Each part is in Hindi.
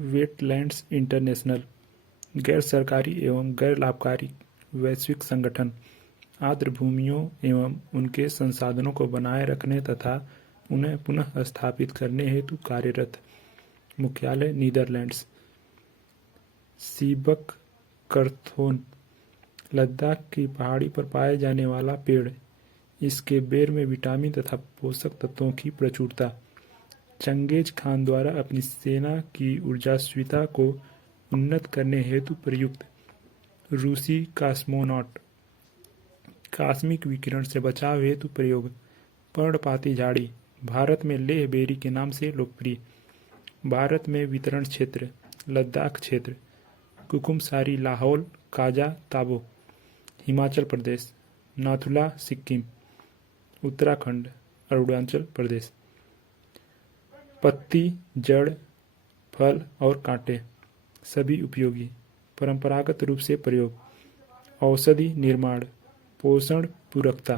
वेटलैंड्स इंटरनेशनल गैर सरकारी एवं गैर लाभकारी वैश्विक संगठन आर्द्र भूमियों एवं उनके संसाधनों को बनाए रखने तथा उन्हें पुनः स्थापित करने हेतु कार्यरत। मुख्यालय नीदरलैंड्स। सीबक करथोन लद्दाख की पहाड़ी पर पाए जाने वाला पेड़। इसके बेर में विटामिन तथा पोषक तत्वों की प्रचुरता। चंगेज खान द्वारा अपनी सेना की ऊर्जास्विता को उन्नत करने हेतु प्रयुक्त। रूसी कॉस्मोनॉट। कॉस्मिक विकिरण से बचाव हेतु प्रयोग। पर्णपाती झाड़ी भारत में लेह बेरी के नाम से लोकप्रिय। भारत में वितरण क्षेत्र लद्दाख क्षेत्र। कुकुमसारी लाहौल काजा ताबो हिमाचल प्रदेश। नाथुला सिक्किम उत्तराखंड अरुणाचल प्रदेश। पत्ती जड़ फल और कांटे सभी उपयोगी। परंपरागत रूप से प्रयोग। औषधि निर्माण पोषण पूरकता।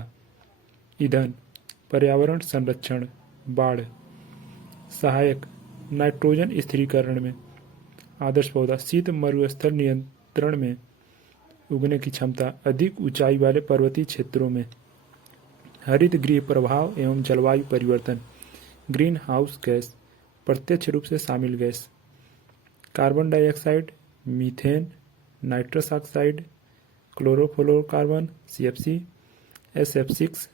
ईंधन पर्यावरण संरक्षण बाढ़। सहायक नाइट्रोजन स्थिरीकरण में। आदर्श पौधा शीत मरुस्थल नियंत्रण में उगने की क्षमता अधिक ऊंचाई वाले पर्वतीय क्षेत्रों में। हरित गृह प्रभाव एवं जलवायु परिवर्तन। ग्रीन हाउस गैस प्रत्यक्ष रूप से शामिल गैस। Carbon dioxide methane nitrous oxide chlorofluorocarbon CFC SF6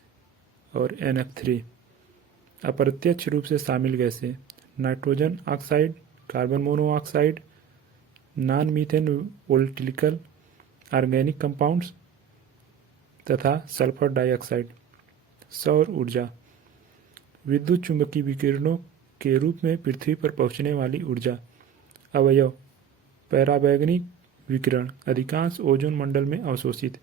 और NF3। अप्रत्यक्ष रूप से शामिल गैसें nitrogen oxide carbon monoxide non methane volatile organic compounds तथा सल्फर डाइऑक्साइड। सौर ऊर्जा विद्युत चुंबकीय विकिरणों के रूप में पृथ्वी पर पहुंचने वाली ऊर्जा। अवयव पराबैंगनी विकिरण अधिकांश ओजोन मंडल में अवशोषित।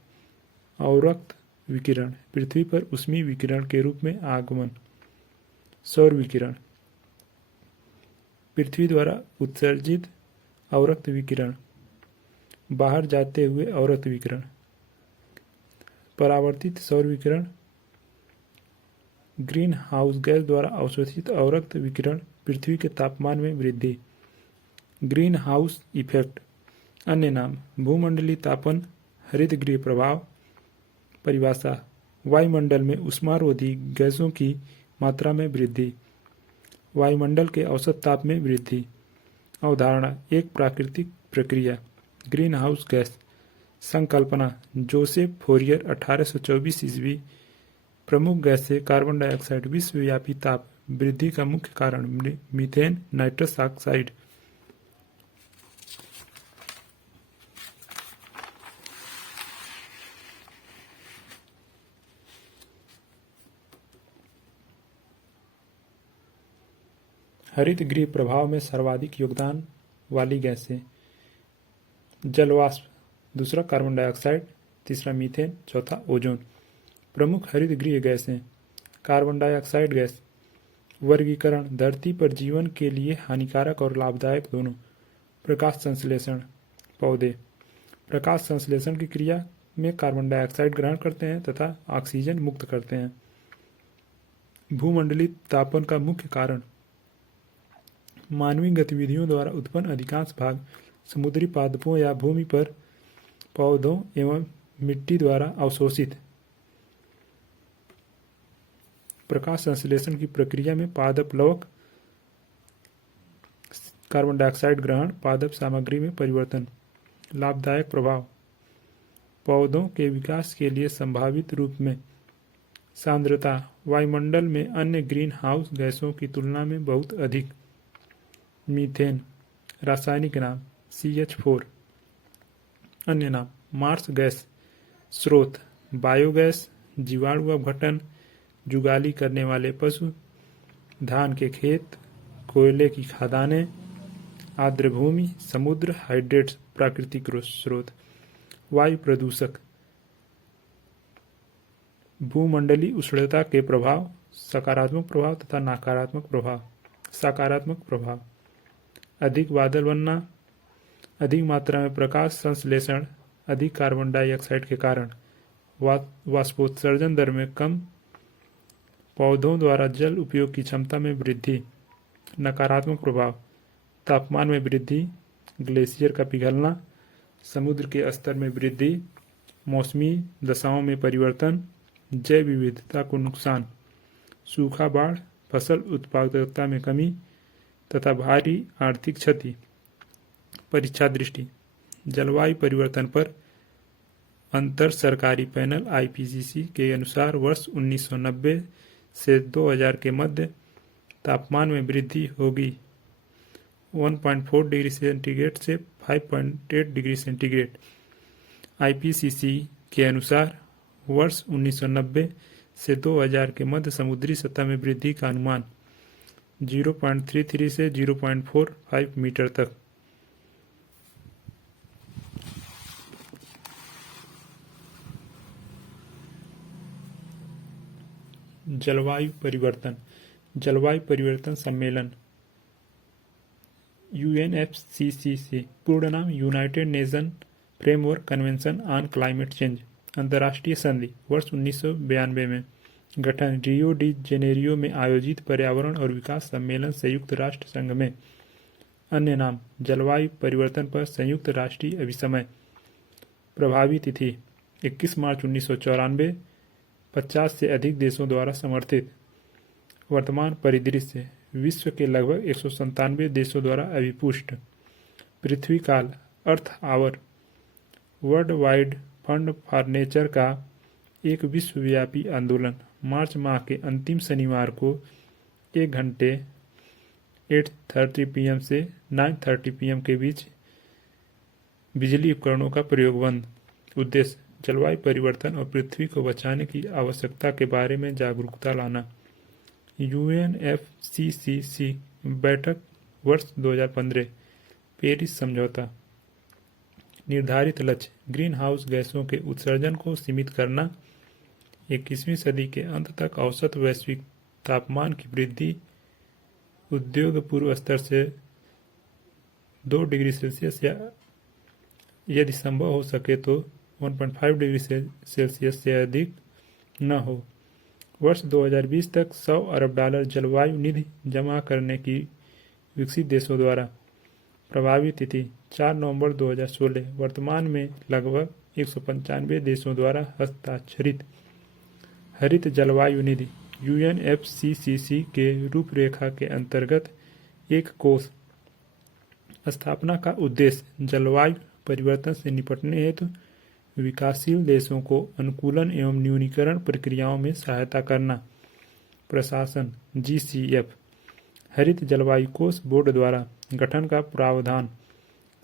अवरक्त विकिरण पृथ्वी पर ऊष्मीय विकिरण के रूप में आगमन। सौर विकिरण पृथ्वी द्वारा उत्सर्जित अवरक्त विकिरण बाहर जाते हुए अवरक्त विकिरण। परावर्तित सौर विकिरण ग्रीन हाउस गैस द्वारा अवशोषित अवरक्त विकिरण पृथ्वी के तापमान में वृद्धि। ग्रीन हाउस इफेक्ट अन्य नाम भूमंडलीय तापन हरित गृह प्रभाव। परिभाषा वायुमंडल में ऊष्मारोधी गैसों की मात्रा में वृद्धि। वायुमंडल के औसत ताप में वृद्धि। अवधारणा एक प्राकृतिक प्रक्रिया। ग्रीन हाउस गैस संकल्पना जोसेफ फोरियर 1824 ईस्वी। प्रमुख गैसें कार्बन डाइऑक्साइड विश्वव्यापी ताप वृद्धि का मुख्य कारण मीथेन नाइट्रस ऑक्साइड। हरित गृह प्रभाव में सर्वाधिक योगदान वाली गैसें जलवाष्प दूसरा कार्बन डाइऑक्साइड तीसरा मीथेन चौथा ओजोन। प्रमुख हरित गृह गैसें कार्बन डाइऑक्साइड गैस। वर्गीकरण धरती पर जीवन के लिए हानिकारक और लाभदायक दोनों। प्रकाश संश्लेषण पौधे प्रकाश संश्लेषण की क्रिया में कार्बन डाइऑक्साइड ग्रहण करते हैं तथा ऑक्सीजन मुक्त करते हैं। भूमंडलीय तापन का मुख्य कारण मानवीय गतिविधियों द्वारा उत्पन्न अधिकांश भाग समुद्री पादपों या भूमि पर पौधों एवं मिट्टी द्वारा अवशोषित। प्रकाश संश्लेषण की प्रक्रिया में पादप लवक कार्बन डाइऑक्साइड ग्रहण पादप सामग्री में परिवर्तन। लाभदायक प्रभाव पौधों के विकास के लिए संभावित रूप में सांद्रता वायुमंडल में अन्य ग्रीन हाउस गैसों की तुलना में बहुत अधिक। मीथेन रासायनिक नाम CH4 अन्य नाम मार्स गैस। स्रोत बायोगैस जीवाणु अपघटन जुगाली करने वाले पशु धान के खेत कोयले की खदानें आर्द्र भूमि समुद्र हाइड्रेट्स प्राकृतिक स्रोत। वायु प्रदूषक भूमंडलीय उष्णता के प्रभाव सकारात्मक प्रभाव तथा नकारात्मक प्रभाव। सकारात्मक प्रभाव अधिक बादल बनना अधिक मात्रा में प्रकाश संश्लेषण अधिक कार्बन डाइऑक्साइड के कारण वाष्पोत्सर्जन दर में कम पौधों द्वारा जल उपयोग की क्षमता में वृद्धि। नकारात्मक प्रभाव तापमान में वृद्धि, ग्लेशियर का पिघलना, समुद्र के स्तर में वृद्धि, मौसमी दशाओं में परिवर्तन, जैव विविधता को नुकसान, सूखा, बाढ़, फसल उत्पादकता में कमी तथा भारी आर्थिक क्षति। परीक्षा दृष्टि। जलवायु परिवर्तन पर अंतर सरकारी पैनल आईपीसीसी के अनुसार वर्ष 1990 से 2000 के मध्य तापमान में वृद्धि होगी 1.4 डिग्री सेंटीग्रेड से 5.8 डिग्री सेंटीग्रेड। आईपीसीसी के अनुसार वर्ष 1990 से 2000 के मध्य समुद्री सतह में वृद्धि का अनुमान 0.33 से 0.45 मीटर तक। जलवायु परिवर्तन। जलवायु परिवर्तन सम्मेलन यूएनएफसीसीसी पूर्ण नाम United nation framework convention on climate change अंतर्राष्ट्रीय संधि वर्ष 1992 में गठन रियो डी जेनेरियो में आयोजित पर्यावरण और विकास सम्मेलन संयुक्त राष्ट्र संघ में अन्य नाम जलवायु परिवर्तन पर संयुक्त राष्ट्रीय अभिसमय प्रभावी तिथि 21 मार्च 1994 50 से अधिक देशों द्वारा समर्थित वर्तमान परिदृश्य विश्व के लगभग 197 देशों द्वारा अभिपुष्ट पृथ्वी काल earth hour world wide fund for nature का एक विश्वव्यापी आंदोलन मार्च माह के अंतिम शनिवार को 1 घंटे 8:30 PM से 9:30 PM के बीच बिजली उपकरणों का प्रयोग बंद। उद्देश्य जलवायु परिवर्तन और पृथ्वी को बचाने की आवश्यकता के बारे में जागरूकता लाना। यूएनएफसीसीसी बैठक वर्ष 2015 पेरिस समझौता। निर्धारित लक्ष्य ग्रीन हाउस गैसों के उत्सर्जन को सीमित करना 21वीं सदी के अंत तक औसत वैश्विक तापमान की वृद्धि उद्योग पूर्व स्तर से 2 डिग्री सेल्सियस या यदि संभव हो सके तो 1.5 डिग्री सेल्सियस से अधिक न हो। वर्ष 2020 तक $100 अरब जलवायु निधि जमा करने की विकसित देशों द्वारा प्रभावी तिथि 4 नवंबर 2016 वर्तमान में लगभग 195 देशों द्वारा हस्ताक्षरित हरित जलवायु निधि यूएनएफसीसीसी के रूपरेखा के अंतर्गत एक कोष स्थापना का उद्देश्य जलवायु परिवर्तन से निपटने हेतु विकासशील देशों को अनुकूलन एवं न्यूनीकरण प्रक्रियाओं में सहायता करना। प्रशासन जीसीएफ हरित जलवायु कोष बोर्ड द्वारा गठन का प्रावधान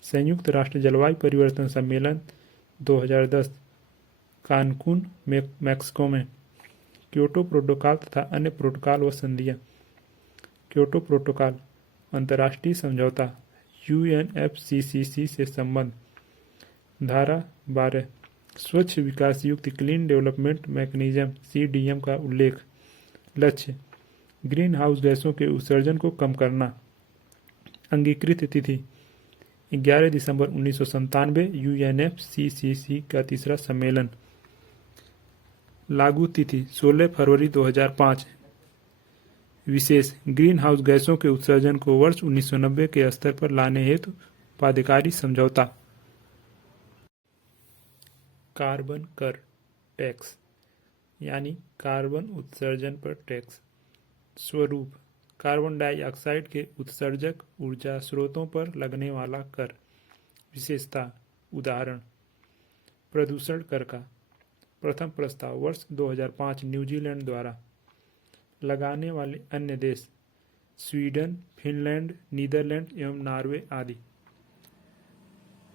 संयुक्त राष्ट्र जलवायु परिवर्तन सम्मेलन 2010 कानकुन मैक्सिको में क्योटो प्रोटोकॉल तथा अन्य प्रोटोकॉल व संधियां। क्योटो प्रोटोकॉल अंतर्राष्ट्रीय समझौता यूएनएफसीसीसी से संबंध। धारा 12 स्वच्छ विकास युक्त क्लीन डेवलपमेंट मैकेनिज्म सीडीएम का उल्लेख। लक्ष्य ग्रीन हाउस गैसों के उत्सर्जन को कम करना। अंगीकृत तिथि 11 दिसंबर 1997 यूएनएफसीसीसी का तीसरा सम्मेलन। लागू तिथि 16 फरवरी 2005। विशेष ग्रीन हाउस गैसों के उत्सर्जन को वर्ष 1990 के स्तर पर लाने हेतु बाध्यकारी समझौता। कार्बन कर टैक्स यानी कार्बन उत्सर्जन पर टैक्स। स्वरूप कार्बन डाइऑक्साइड के उत्सर्जक ऊर्जा स्रोतों पर लगने वाला कर। विशेषता उदाहरण प्रदूषण कर का प्रथम प्रस्ताव वर्ष 2005 न्यूजीलैंड द्वारा। लगाने वाले अन्य देश स्वीडन, फिनलैंड, नीदरलैंड एवं नॉर्वे आदि।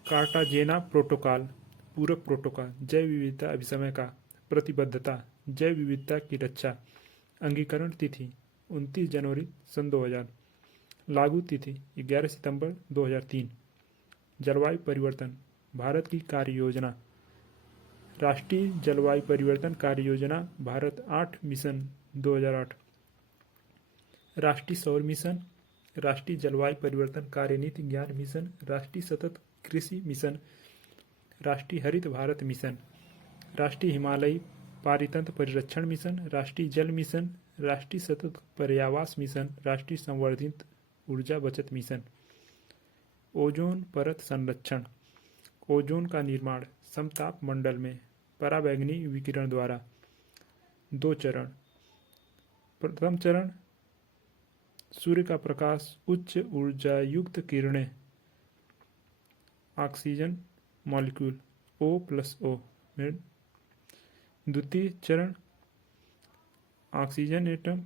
कार्टाजेना प्रोटोकॉल पूरक प्रोटोकॉल जैव विविधता अभिसमय का प्रतिबद्धता जैव विविधता की रक्षा। अंगीकरण तिथि 29 जनवरी सन 2000। लागू तिथि 11 सितंबर 2003। जलवायु परिवर्तन भारत की कार्य योजना। राष्ट्रीय जलवायु परिवर्तन कार्य योजना भारत 8 मिशन 2008। राष्ट्रीय सौर मिशन, राष्ट्रीय जलवायु परिवर्तन कार्यनीति ज्ञान मिशन, राष्ट्रीय सतत कृषि मिशन, राष्ट्रीय हरित भारत मिशन, राष्ट्रीय हिमालयी पारितंत्र परिरक्षण मिशन, राष्ट्रीय जल मिशन, राष्ट्रीय सतत पर्यावास मिशन, राष्ट्रीय संवर्धित ऊर्जा बचत मिशन। ओजोन परत संरक्षण। ओजोन का निर्माण समताप मंडल में पराबैंगनी विकिरण द्वारा। 2 चरण। प्रथम चरण, सूर्य का प्रकाश उच्च ऊर्जा युक्त किरणें, ऑक्सीजन मॉलिक्यूल O+O में। द्वितीय चरण, oxygen atom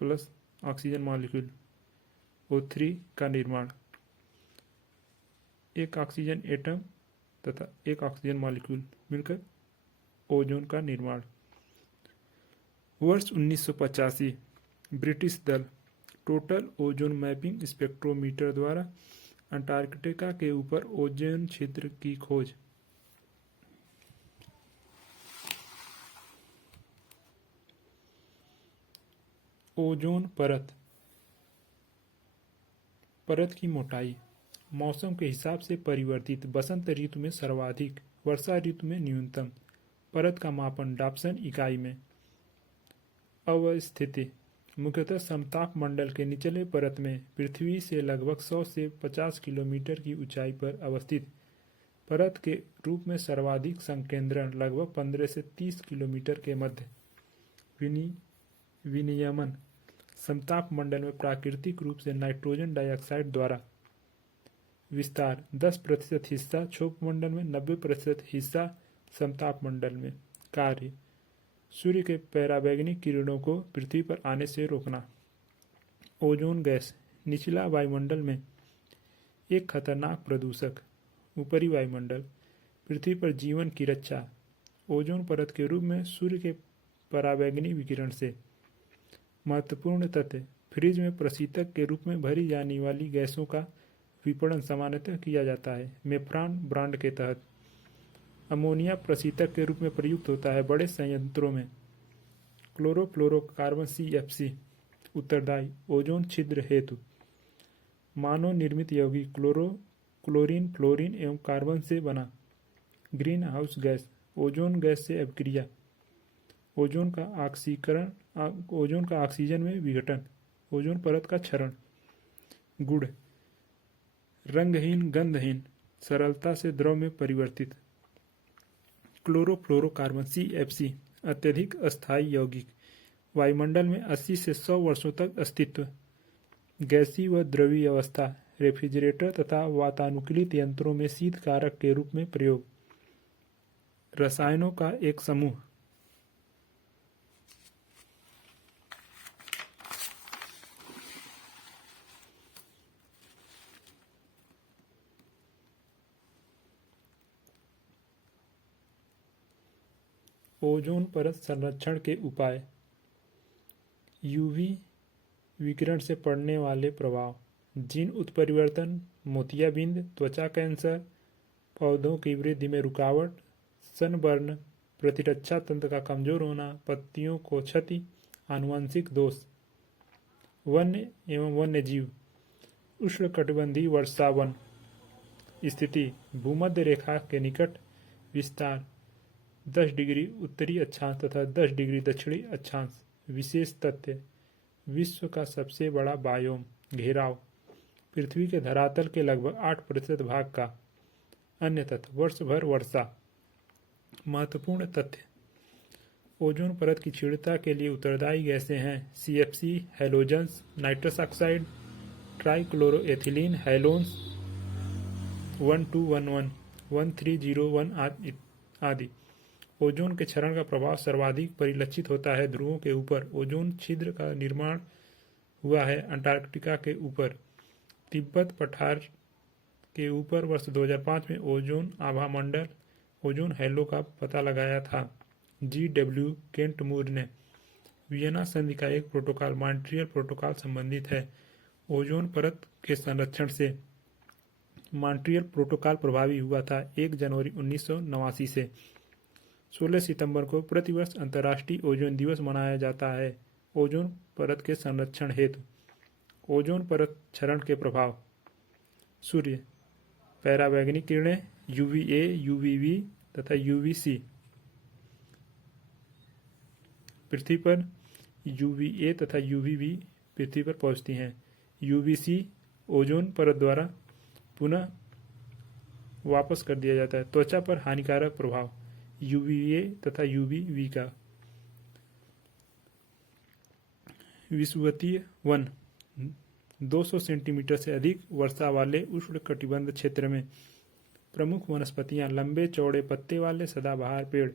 plus oxygen molecule O3 का निर्माण। एक ऑक्सीजन एटम तथा एक ऑक्सीजन मॉलिक्यूल मिलकर ओजोन का निर्माण। वर्ष 1985 ब्रिटिश दल टोटल ओजोन मैपिंग स्पेक्ट्रोमीटर द्वारा अंटार्कटिका के ऊपर ओजोन छिद्र की खोज। ओजोन परत। परत की मोटाई मौसम के हिसाब से परिवर्तित, बसंत ऋतु में सर्वाधिक, वर्षा ऋतु में न्यूनतम। परत का मापन डाप्सन इकाई में। अवस्थिति मुख्यतः समताप मंडल के निचले परत में पृथ्वी से लगभग 100 से 50 किलोमीटर की ऊंचाई पर अवस्थित। परत के रूप में सर्वाधिक संकेंद्रण लगभग 15 से 30 किलोमीटर के मध्य। विनियमन समताप मंडल में प्राकृतिक रूप से नाइट्रोजन डाइऑक्साइड द्वारा। विस्तार 10% हिस्सा क्षोभ मंडल में, 90% हिस्सा समताप मंडल में। कार्य सूर्य के पराबैंगनी किरणों को पृथ्वी पर आने से रोकना। ओजोन गैस निचला वायुमंडल में एक खतरनाक प्रदूषक। ऊपरी वायुमंडल पृथ्वी पर जीवन की रक्षा। ओजोन परत के रूप में सूर्य के पराबैंगनी विकिरण से। महत्वपूर्ण तथ्य, फ्रिज में प्रशीतक के रूप में भरी जाने वाली गैसों का विपणन सामान्यतः किया जाता है मेफ्रॉन ब्रांड के तहत। अमोनिया प्रशीतक के रूप में प्रयुक्त होता है बड़े संयंत्रों में। क्लोरोफ्लोरोकार्बन CFC उत्तरदायी ओजोन छिद्र हेतु। मानव निर्मित यौगिक क्लोरीन, फ्लोरीन एवं कार्बन से बना। Green house gas ozone gas से अभिक्रिया। ओजोन का ऑक्सीजन में विघटन। ओजोन परत का क्षरण। गुण रंगहीन, गंधहीन, सरलता से द्रव में परिवर्तित। क्लोरोफ्लोरोकार्बन CFC अत्यधिक अस्थायी यौगिक, वायुमंडल में 80 से 100 वर्षों तक अस्तित्व। गैसीय व द्रवीय अवस्था, रेफ्रिजरेटर तथा वातानुकूलित यंत्रों में शीत कारक के रूप में प्रयोग। रसायनों का एक समूह। ओजोन परत संरक्षण के उपाय। यूवी विकिरण से पड़ने वाले प्रभाव, जीन उत्परिवर्तन, मोतियाबिंद, त्वचा कैंसर, पौधों की वृद्धि में रुकावट, सनबर्न, प्रतिरक्षा तंत्र का कमजोर होना, पत्तियों को क्षति, आनुवंशिक दोष। वन्य एवं वन्य जीव। उष्णकटिबंधीय वर्षावन स्थिति, भूमध्य रेखा के निकट विस्तार, 10 डिग्री उत्तरी अक्षांश तथा 10 डिग्री दक्षिणी अक्षांश। विशेष तथ्य, विश्व का सबसे बड़ा बायोम, घेराव, पृथ्वी के धरातल के लगभग 8% भाग का। अन्य तथ्य, वर्ष भर वर्षा। महत्वपूर्ण तथ्य, ओजोन परत की क्षीणता के लिए उत्तरदायी गैसें हैं CFC, halogens, nitrous oxide, trichloroethylene, halons 1211, 1301 आदि। ओजोन के क्षरण का प्रभाव सर्वाधिक परिलक्षित होता है ध्रुवों के ऊपर। ओजोन छिद्र का निर्माण हुआ है अंटार्कटिका के ऊपर। तिब्बत पठार के ऊपर वर्ष 2005 में ओजोन आभा मंडल, ओजोन हैलो का पता लगाया था GW केंट मूर ने। वियना संधि का एक प्रोटोकॉल मॉन्ट्रियल प्रोटोकॉल संबंधित है। ओजोन परत के संरक्षण से मॉन्ट्रियल प्रोटोकॉल प्रभावी हुआ था 1 जनवरी 1989 से। 16 सितंबर को प्रतिवर्ष अंतर्राष्ट्रीय ओजोन दिवस मनाया जाता है ओजोन परत के संरक्षण हेतु। ओजोन परत क्षरण के प्रभाव। सूर्य पराबैंगनी किरणें UVA, UVB तथा UVC। पृथ्वी पर UVA तथा UVB पृथ्वी पर पहुंचती हैं। UVC ओजोन परत द्वारा पुनः वापस कर दिया जाता है। त्वचा पर हानिकारक प्रभाव यूवीए तथा यूवीबी का। विषुवतीय वन 200 सेंटीमीटर से अधिक वर्षा वाले उष्णकटिबंध क्षेत्र में प्रमुख वनस्पतियां लंबे चौड़े पत्ते वाले सदाबहार पेड़।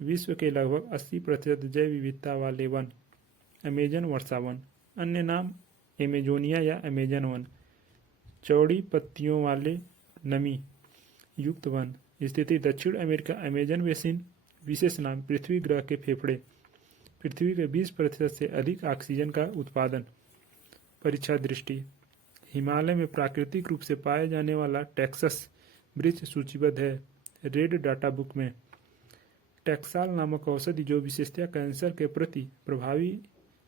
विश्व के लगभग 80% जैव विविधता वाले वन। अमेजन वर्षा वन, अन्य नाम एमेजोनिया या अमेजन वन। चौड़ी पत्तियों वाले नमी युक्त वन। स्थिति दक्षिण अमेरिका अमेजन बेसिन। विशेष नाम पृथ्वी ग्रह के फेफड़े। पृथ्वी के 20% से अधिक ऑक्सीजन का उत्पादन। परीक्षा दृष्टि हिमालय में प्राकृतिक रूप से पाए जाने वाला टेक्सस वृक्ष सूचीबद्ध है रेड डाटा बुक में। टैक्साल नामक औषधि जो विशेषतः कैंसर के प्रति प्रभावी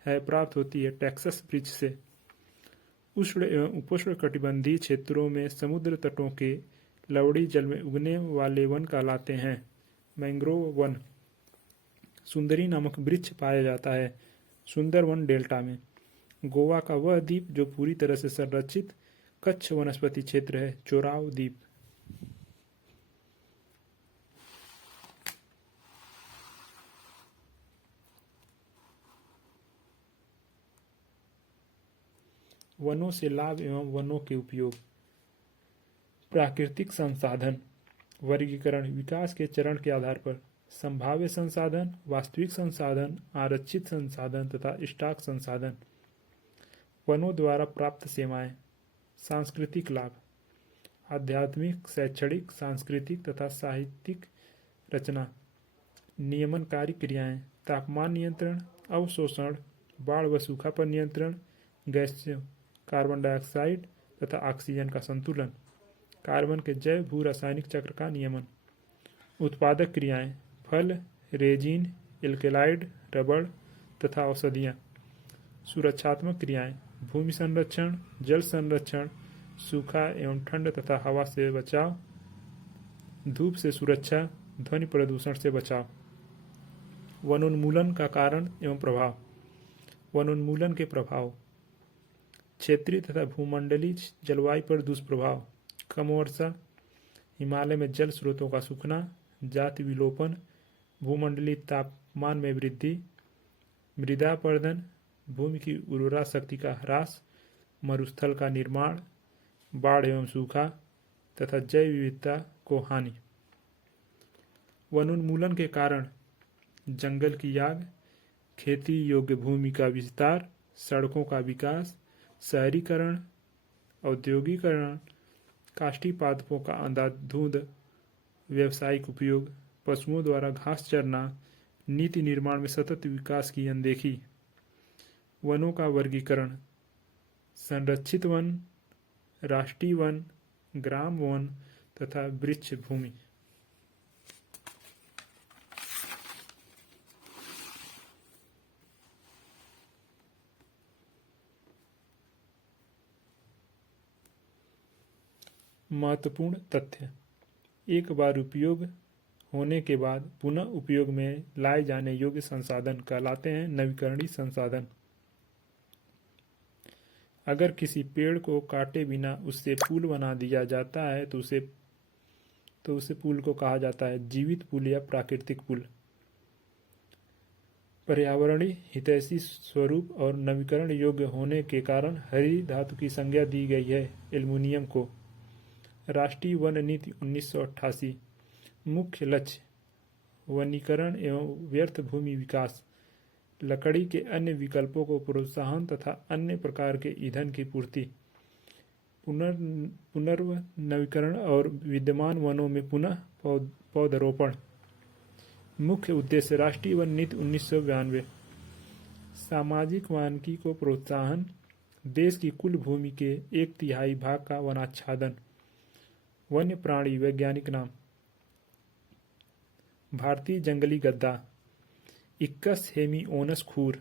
है प्राप्त होती है टेक्सस वृक्ष से। उष्ण एवं उपोष्ण कटिबंधीय क्षेत्रों में समुद्र तटों के लवड़ी जल में उगने वाले वन कहलाते हैं मैंग्रोव वन। सुंदरी नामक वृक्ष पाया जाता है सुंदरवन डेल्टा में। गोवा का वह द्वीप जो पूरी तरह से संरक्षित कच्छ वनस्पति क्षेत्र है चोराव द्वीप। वनों से लाभ एवं वनों के उपयोग। प्राकृतिक संसाधन वर्गीकरण विकास के चरण के आधार पर संभाव्य संसाधन, वास्तविक संसाधन, आरक्षित संसाधन तथा स्टॉक संसाधन। वनों द्वारा प्राप्त सेवाएं। सांस्कृतिक लाभ आध्यात्मिक, शैक्षणिक, सांस्कृतिक तथा साहित्यिक रचना। नियमनकारी क्रियाएं तापमान नियंत्रण, अवशोषण, बाढ़ व सूखा पर नियंत्रण, गैसों कार्बन डाइऑक्साइड तथा ऑक्सीजन का संतुलन, कार्बन के जैव भू रासायनिक चक्र का नियमन। उत्पादक क्रियाएं फल, रेजिन, एल्केलाइड, रबड़ तथा औषधियाँ। सुरक्षात्मक क्रियाएं भूमि संरक्षण, जल संरक्षण, सूखा एवं ठंड तथा हवा से बचाव, धूप से सुरक्षा, ध्वनि प्रदूषण से बचाव। वनोन्मूलन का कारण एवं प्रभाव। वनोन्मूलन के प्रभाव क्षेत्रीय तथा भूमंडलीय जलवायु पर दुष्प्रभाव। कम वर्षा, हिमालय में जल स्रोतों का सूखना, जाति विलोपन, भूमंडलीय तापमान में वृद्धि, मृदा अपरदन, भूमि की उर्वरा शक्ति का ह्रास, मरुस्थल का निर्माण, बाढ़ एवं सूखा तथा जैव विविधता को हानि। वनोन्मूलन के कारण जंगल की आग, खेती योग्य भूमि का विस्तार, सड़कों का विकास, शहरीकरण, औद्योगिकरण, काष्ठी पादपों का अंधाधुंध व्यावसायिक उपयोग, पशुओं द्वारा घास चरना, नीति निर्माण में सतत विकास की अनदेखी। वनों का वर्गीकरण संरक्षित वन, राष्ट्रीय वन, ग्राम वन तथा वृक्ष भूमि। महत्वपूर्ण तथ्य एक बार उपयोग होने के बाद पुनः उपयोग में लाए जाने योग्य संसाधन कहलाते हैं नवीकरणीय संसाधन। अगर किसी पेड़ को काटे बिना उससे पुल बना दिया जाता है तो उसे पुल को कहा जाता है जीवित पुल या प्राकृतिक पुल। पर्यावरणीय हितैषी स्वरूप और नवीकरण योग्य होने के कारण हरी धातु की संज्ञा दी गई है एल्युमिनियम को। राष्ट्रीय वन नीति 1988। मुख्य लक्ष्य वनीकरण एवं व्यर्थ भूमि विकास, लकड़ी के अन्य विकल्पों को प्रोत्साहन तथा अन्य प्रकार के ईंधन की पूर्ति, पुनर्नवीकरण और विद्यमान वनों में पुनः पौधरोपण। मुख्य उद्देश्य राष्ट्रीय वन नीति 1992। सामाजिक वानिकी को प्रोत्साहन, देश की कुल भूमि के 1/3 भाग का वनाच्छादन। वन्य प्राणी वैज्ञानिक नाम भारतीय जंगली गद्दा इक्कस हेमिओनस खूर।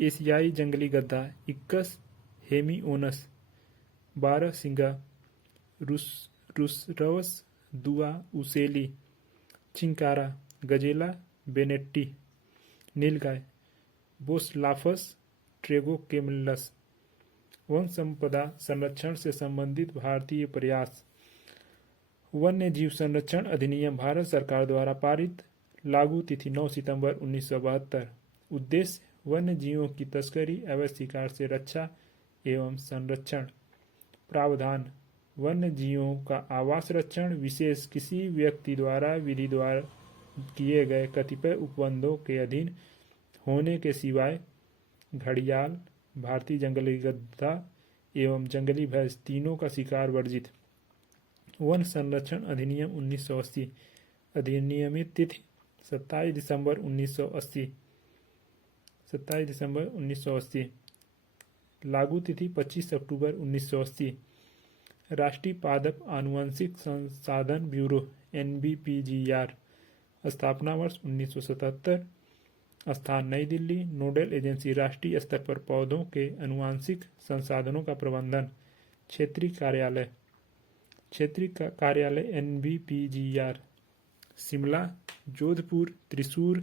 एशियाई जंगली गद्दा इक्कस हेमिओनस 12 सिंगा रुसरवस दुआ उसेली। चिंकारा गजेला बेनेट्टी। नीलगाय बोसलाफस ट्रेगोकेमिलस। वन संपदा संरक्षण से संबंधित भारतीय प्रयास। वन्य जीव संरक्षण अधिनियम भारत सरकार द्वारा पारित। लागू तिथि 9 सितंबर 1972। उद्देश्य वन्य जीवों की तस्करी, अवैध शिकार से रक्षा एवं संरक्षण। प्रावधान वन्य जीवों का आवास रक्षण, विशेष किसी व्यक्ति द्वारा विधि द्वारा किए गए कतिपय उपबंधों के अधीन होने के सिवाय घड़ियाल, भारतीय जंगली गधा एवं जंगली भैंस तीनों का शिकार वर्जित। वन संरक्षण अधिनियम 1980। अधिनियमित तिथि 27 दिसंबर 1980। 27 दिसंबर 1980। लागू तिथि 25 अक्टूबर 1980। राष्ट्रीय पादप आनुवंशिक संसाधन ब्यूरो NBPGR। स्थापना वर्ष 1977। स्थान नई दिल्ली। नोडल एजेंसी राष्ट्रीय स्तर पर पौधों के आनुवंशिक संसाधनों का प्रबंधन। क्षेत्रीय कार्यालय। क्षेत्रीय कार्यालय NBPGR शिमला, जोधपुर, त्रिशूर,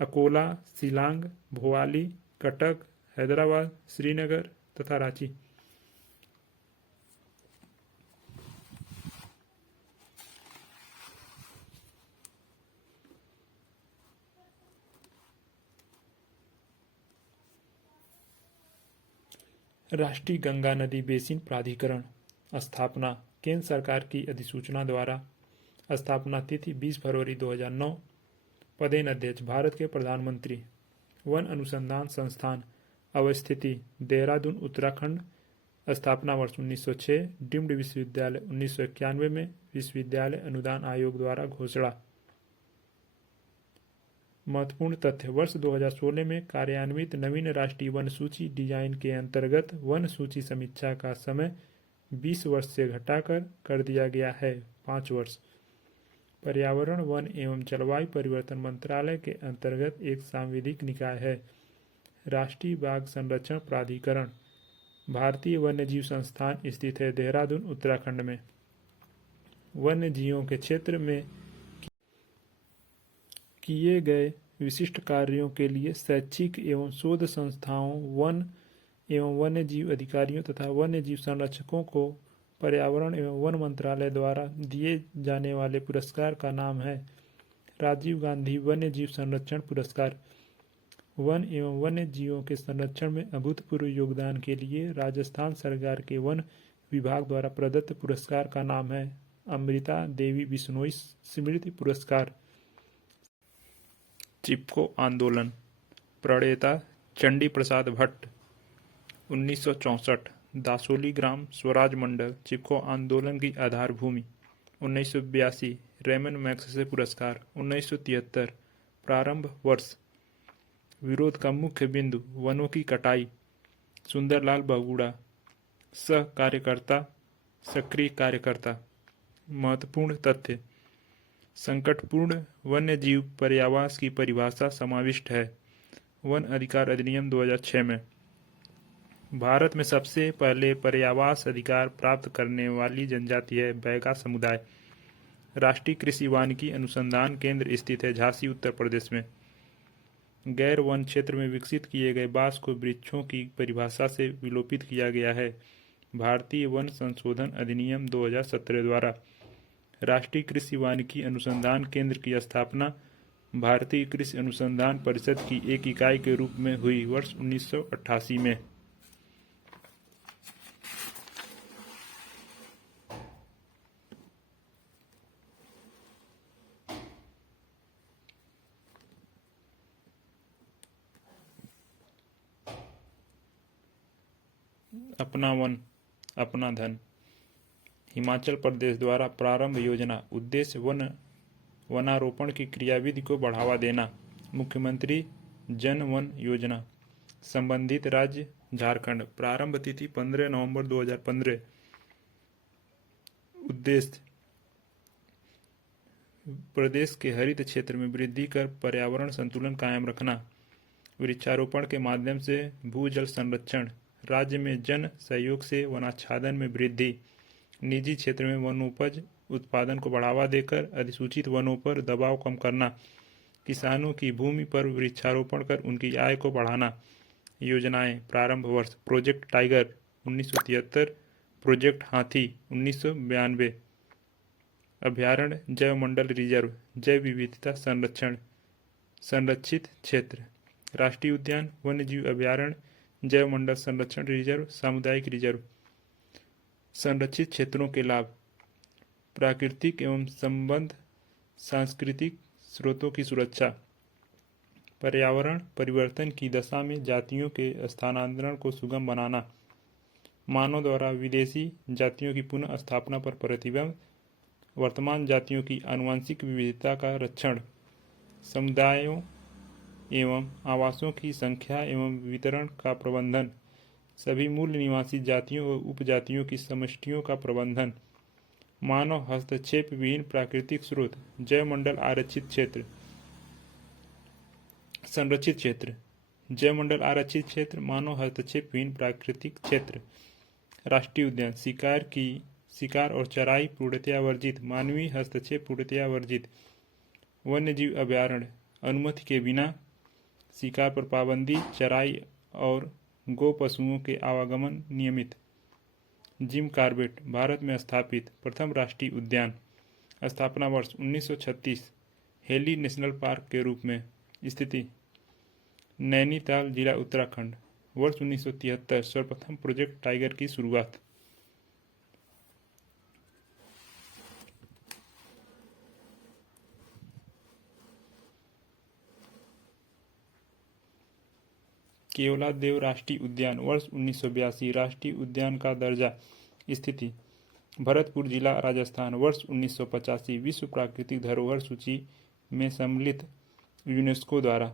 अकोला, शिलांग, भोपाली, कटक, हैदराबाद, श्रीनगर तथा रांची। राष्ट्रीय गंगा नदी बेसिन प्राधिकरण। स्थापना केंद्र सरकार की अधिसूचना द्वारा। स्थापना तिथि 20 फरवरी 2009। पदेन अध्यक्ष भारत के प्रधानमंत्री। वन अनुसंधान संस्थान। अवस्थिति देहरादून, उत्तराखंड। स्थापना वर्ष 1906। डीम्ड विश्वविद्यालय 1991 में विश्वविद्यालय अनुदान आयोग द्वारा घोषणा। महत्वपूर्ण तथ्य वर्ष 2016 में कार्यान्वित नवीन राष्ट्रीय वन सूची डिजाइन के अंतर्गत वन सूची समीक्षा का समय 20 वर्ष से घटाकर कर दिया गया है 5 वर्ष। पर्यावरण, वन एवं जलवायु परिवर्तन मंत्रालय के अंतर्गत एक सांविधिक निकाय है। राष्ट्रीय बाघ संरक्षण प्राधिकरण। भारतीय वन्यजीव संस्थान स्थित है देहरादून, उत्तराखंड में। वन्य जीवों के क्षेत्र में किए गए विशिष्ट कार्यों के लिए शैक्षिक एवं शोध संस्थाओं, वन एवं वन्य जीव अधिकारियों तथा वन्य जीव संरक्षकों को पर्यावरण एवं वन मंत्रालय द्वारा दिए जाने वाले पुरस्कार का नाम है राजीव गांधी वन्य जीव संरक्षण पुरस्कार। वन एवं वन्य जीवों के संरक्षण में अभूतपूर्व योगदान के लिए राजस्थान सरकार के वन विभाग द्वारा प्रदत्त पुरस्कार का नाम है अमृता देवी बिश्नोई स्मृति पुरस्कार। चिपको आंदोलन। प्रणेता चंडी प्रसाद भट्ट। 1964 दासोली ग्राम स्वराज मंडल चिपको आंदोलन की आधारभूमि। 1982 रेमन मैग्सेसे पुरस्कार। 1973 प्रारंभ वर्ष। विरोध का मुख्य बिंदु वनों की कटाई। सुंदरलाल बहुगुणा। सह कार्यकर्ता, सक्रिय कार्यकर्ता। महत्वपूर्ण तथ्य संकटपूर्ण वन्य जीव पर्यावास की परिभाषा समाविष्ट है वन अधिकार अधिनियम 2006 में। भारत में सबसे पहले पर्यावास अधिकार प्राप्त करने वाली जनजाति है बैगा समुदाय। राष्ट्रीय कृषि वानिकी अनुसंधान केंद्र स्थित है झांसी, उत्तर प्रदेश में। गैर वन क्षेत्र में विकसित किए गए बांस को वृक्षों की परिभाषा से विलोपित किया गया है भारतीय वन संशोधन अधिनियम 2017 द्वारा। राष्ट्रीय कृषि वानिकी अनुसंधान केंद्र की स्थापना भारतीय कृषि अनुसंधान परिषद की एक इकाई के रूप में हुई वर्ष 1988 में। अपना वन अपना धन। हिमाचल प्रदेश द्वारा प्रारंभ योजना। उद्देश्य वनारोपण की क्रियाविधि को बढ़ावा देना। मुख्यमंत्री जन वन योजना। संबंधित राज्य झारखंड। प्रारंभ तिथि 15 नवंबर 2015। उद्देश्य प्रदेश के हरित क्षेत्र में वृद्धि कर पर्यावरण संतुलन कायम रखना। वृक्षारोपण के माध्यम से भूजल संरक्षण। राज्य में जन सहयोग से वनाच्छादन में वृद्धि। निजी क्षेत्र में वनोपज उत्पादन को बढ़ावा देकर अधिसूचित वनों पर दबाव कम करना। किसानों की भूमि पर वृक्षारोपण कर उनकी आय को बढ़ाना। योजनाएं। प्रारंभ वर्ष। प्रोजेक्ट टाइगर 1973, प्रोजेक्ट हाथी 1992। अभ्यारण्य, जैव मंडल रिजर्व, जैव विविधता संरक्षण, संरक्षित क्षेत्र। राष्ट्रीय उद्यान, वन्यजीव अभ्यारण्य, जैव मंडल संरक्षण रिजर्व, सामुदायिक रिजर्व। संरक्षित क्षेत्रों के लाभ: प्राकृतिक एवं संबद्ध सांस्कृतिक स्रोतों की सुरक्षा, पर्यावरण परिवर्तन की दशा में जातियों के स्थानांतरण को सुगम बनाना, मानव द्वारा विदेशी जातियों की पुनः स्थापना पर प्रतिबंध, वर्तमान जातियों की आनुवंशिक विविधता का रक्षण, समुदायों एवं आवासों की संख्या एवं वितरण का प्रबंधन, सभी मूल निवासी जातियों व उपजातियों की समष्टियों का प्रबंधन, मानव हस्तक्षेप विहीन प्राकृतिक स्रोत, जैव मंडल आरक्षित क्षेत्र। संरक्षित क्षेत्र, जैव मंडल आरक्षित क्षेत्र, मानव हस्तक्षेप विहीन प्राकृतिक क्षेत्र। राष्ट्रीय उद्यान, शिकार और चराई पूर्णतया वर्जित, मानवीय हस्तक्षेप पूर्णतया वर्जित। वन्यजीव अभ्यारण्य, अनुमति के बिना शिकार पर पाबंदी, चराई और गो पशुओं के आवागमन नियमित। जिम कॉर्बेट, भारत में स्थापित प्रथम राष्ट्रीय उद्यान। स्थापना वर्ष 1936। हेली नेशनल पार्क के रूप में स्थिति नैनीताल जिला उत्तराखंड। वर्ष 1973 सर्वप्रथम प्रोजेक्ट टाइगर की शुरुआत। केवलादेव राष्ट्रीय उद्यान, वर्ष 1982 राष्ट्रीय उद्यान का दर्जा। स्थिति भरतपुर जिला राजस्थान। वर्ष 1985 विश्व प्राकृतिक धरोहर सूची में सम्मिलित यूनेस्को द्वारा।